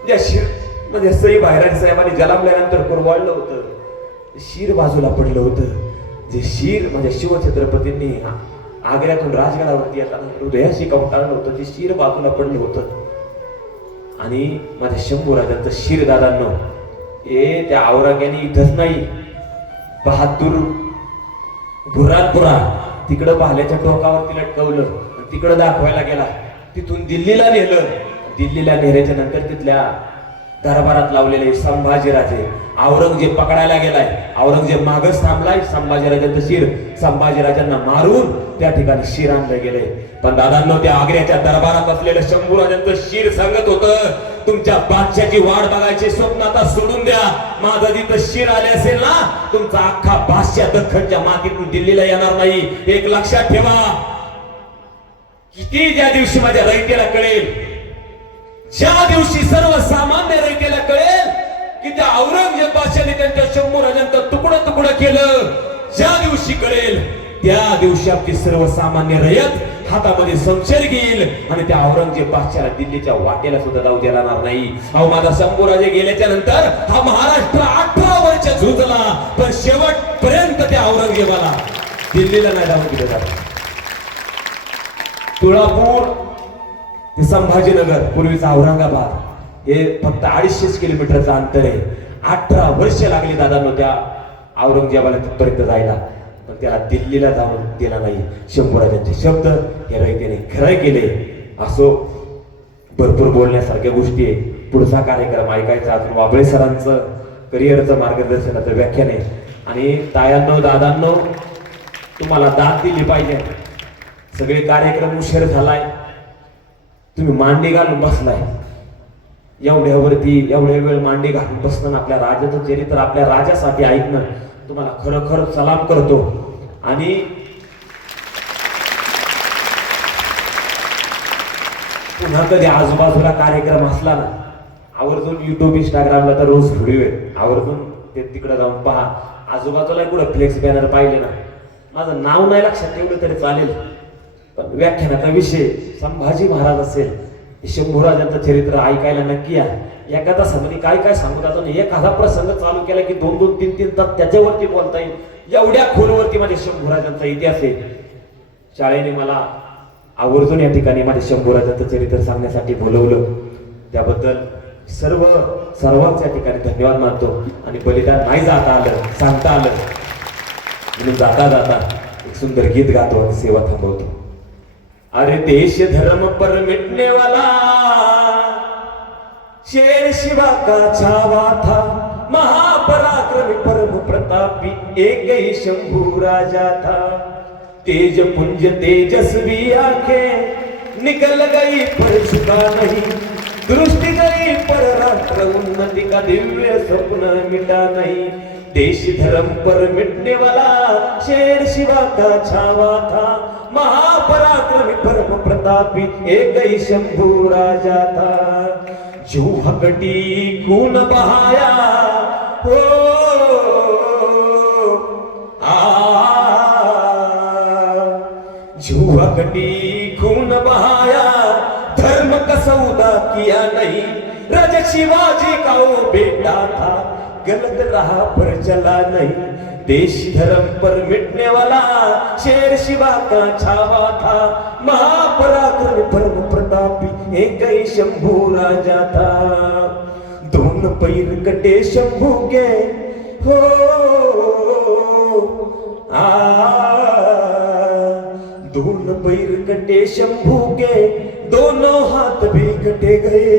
ज्या शिर म्हणजे सई बाहेराणी साहेबांनी जन्मल्यानंतर कुरवाळलं होतं शिर बाजूला पडलं होतं. जे शिर म्हणजे शिवछत्रपतींनी आग्र्यातून राजगडावरती येताना हृदयाशी कवटाळलं होतं, ते शिर बाजूला पडलं होतं. आणि माझ्या शंभूराजांचं शिर दादांनो हे त्या औरंग्याने इथंच नाही, बहादूर बुरानपुरा तिकडं पाहल्याच्या टोकावरती लटकवलं, तिकडं दाखवायला गेला. तिथून दिल्लीला नेलं. दिल्लीला नेल्याच्या नंतर तिथल्या दरबारात लावलेले संभाजीराजे, औरंगजेब पकडायला गेलाय, औरंगजेब मागच थांबलाय. संभाजीराजांचं शिर संभाजीराजांना मारून त्या ठिकाणी शिर आणलं गेलंय. पण दादांनो त्या आग्र्याच्या दरबारात असलेलं शंभूराजांचं शिर सांगत होतं तुमच्या बादशाची वाट बघायची स्वप्न आता सोडून द्या. माझं जिथं शिर आले असेल ना तुमचा अख्खा बादशाह दख्खनच्या मातीतून दिल्लीला येणार नाही. एक लक्षात ठेवा. किती ज्या दिवशी माझ्या रयतेला कळेल, ज्या दिवशी सर्वसामान्य रयतेला कळेल की त्या औरंगजेब बादशाने त्यांच्या शंभूराजांचं तुकडं केलं, ज्या दिवशी कळेल त्या दिवशी आपली सर्वसामान्य रयत हातामध्ये संशय घेईल आणि त्या औरंगजेब बादशाला दिल्लीच्या वाटेला सुद्धा जाऊ देणार नाही. अहो माझा शंभूराजे गेल्याच्या नंतर हा महाराष्ट्र 18 वर्ष झुंजला, पण शेवटपर्यंत त्या औरंगजेबाला दिल्लीला नाही जाऊ दिलं जात. तुळापूर ते संभाजीनगर पूर्वीचा औरंगाबाद हे फक्त 250 किलोमीटरचं अंतर आहे. 18 वर्ष लागली दादांनो त्या औरंगजेबाला तिथपर्यंत जायला, पण त्याला दिल्लीला जाऊन दिला नाही. शंभूराजांचे शब्द या रयतेने खरं केले. असो भरपूर बोलण्यासारख्या गोष्टी आहे. पुढचा कार्यक्रम ऐकायचा अजून वाबळे सरांचं करिअरचं मार्गदर्शनाचं व्याख्यान आहे. आणि तायांनो दादांनो तुम्हाला दाद दिली पाहिजे. सगळे कार्यक्रम उशीर झालाय, तुम्ही मांडी घालून बसलाय. एवढ्यावरती एवढ्या वेळ मांडी घालून बसणं, आपल्या राजाचं चरित्र आपल्या राजासाठी ऐकणं तुम्हाला खरोखर सलाम करतो. आणि पुन्हा कधी आजूबाजूला कार्यक्रम असला ना, आवर्जून युट्यूब इंस्टाग्रामला तर रोज व्हिडिओ आहेत, आवर्जून ते तिकडे जाऊन पहा. आजूबाजूला कुठं फ्लेक्स बॅनर पाहिले ना, माझं नाव नाही लक्षात ठेवलं तरी चालेल, पण व्याख्यानाचा विषय संभाजी महाराज असेल, शंभूराजांचं चरित्र ऐकायला नक्की या. एका तासामध्ये काय काय सांगू जातो, एखादा प्रसंग चालू केला की 2-2, 3-3 तास त्याच्यावरती बोलता येईल. एवढ्या खोलवरती माझ्या शंभूराजांचा इतिहास आहे. शाळेने मला आवर्जून या ठिकाणी माझ्या शंभूराजांचं चरित्र सांगण्यासाठी बोलवलं, त्याबद्दल सर्वांच या ठिकाणी धन्यवाद मानतो. आणि बलिदान नाही जाता आलं, सांगता आलं म्हणून जाता जाता एक सुंदर गीत गातो आणि सेवा थांबवतो. अरे देश धर्म पर मिटने वाला शेर शिवा का छावा था, महापराक्रमी परम प्रतापी एक ही शंभू राजा था. तेज पुंज तेजस्वी आंखें निकल गई पर झुका नहीं, दृष्टि गई पर राष्ट्र उन्नति का दिव्य सपना मिटा नहीं. देश धर्म पर मिटने वाला शेर शिवा का छावा था, महापराक्रमी परम प्रतापी एक ही शंभू राजा था. जो हकटी खून बहाया हो जो हकटी खून बहाया, धर्म का सौदा किया नहीं. राजा शिवाजी का वो बेटा था, गलत राह पर चला नहीं. देश धर्म पर मिटने वाला शेर शिवा का छावा था, महापराक्रमी परम प्रतापी एक ही शंभू राजा था. दोन पैर कटे शंभू के हो दोन पैर कटे शंभू के, दोनों हाथ भी कटे गए.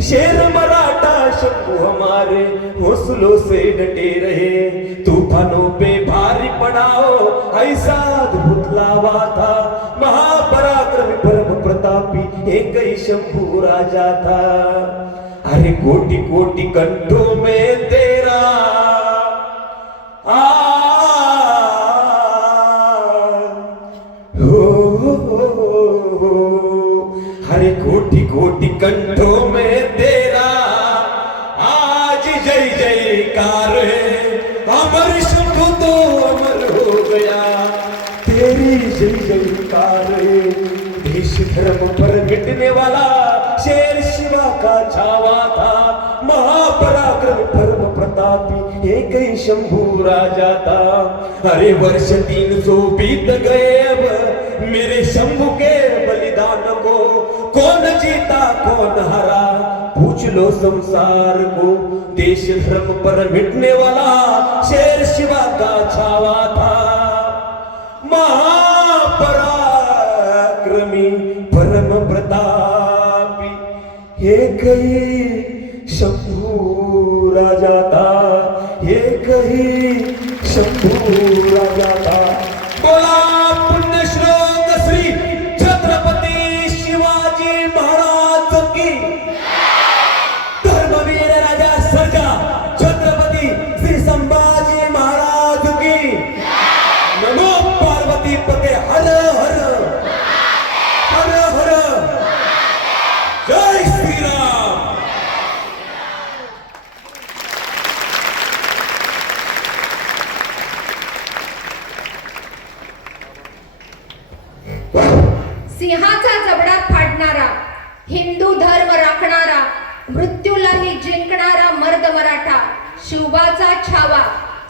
शेर मराठा शंभू हमारे हौसलों से डटे रहे. तूफानों पे भारी पड़ाओ ऐसा अद्भुत लावा था, महापराक्रमी परम प्रतापी एक ही शंभू राजा था. अरे कोटि कोटि कंठों में तेरा हरे कोटि कोटि कंठों में तेरा आज जय जयकार है. अमर शंभू तो अमर हो गया, तेरी जय जयकार है. देश धर्म पर मिटने वाला शेर शिवा का छावा था, महापराक्रमी परम प्रतापी एक ही शंभू राजा था. अरे वर्ष 300 बीत गए अब मेरे शंभू के बलिदान को, कौन जीता कौन हरा पूछ लो संसार को. देश धर्म पर मिटने वाला शेर शिवा का छावा था, महापराक्रमी परम प्रतापी एक ही शंभू राजा था, एक ही शंभू राजा था. बोला पुण्यश्लोक श्री छत्रपती शिवाजी महाराज की. धर्मवीर राजा सर्जा छत्रपती श्री संभाजी महाराज की. नमो पार्वती पते हर हर हर हर. जय श्रीराम. सिंहाचा जबडा फाडणारा, हिंदू धर्म राखणारा, मृत्यूलाही जिंकणारा मर्द मराठा, शिवबाचा छावा,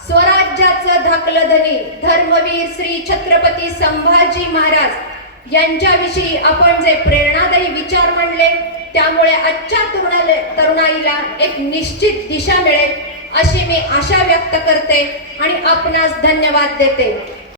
स्वराज्याचं धाकलं धनी, धर्मवीर श्री छत्रपती संभाजी महाराज यांच्याविषयी आपण जे प्रेरणादायी विचार मांडले, त्यामुळे आजच्या तरुणाईला एक निश्चित दिशा मिळेल अशी मी आशा व्यक्त करते आणि आपणास धन्यवाद देते.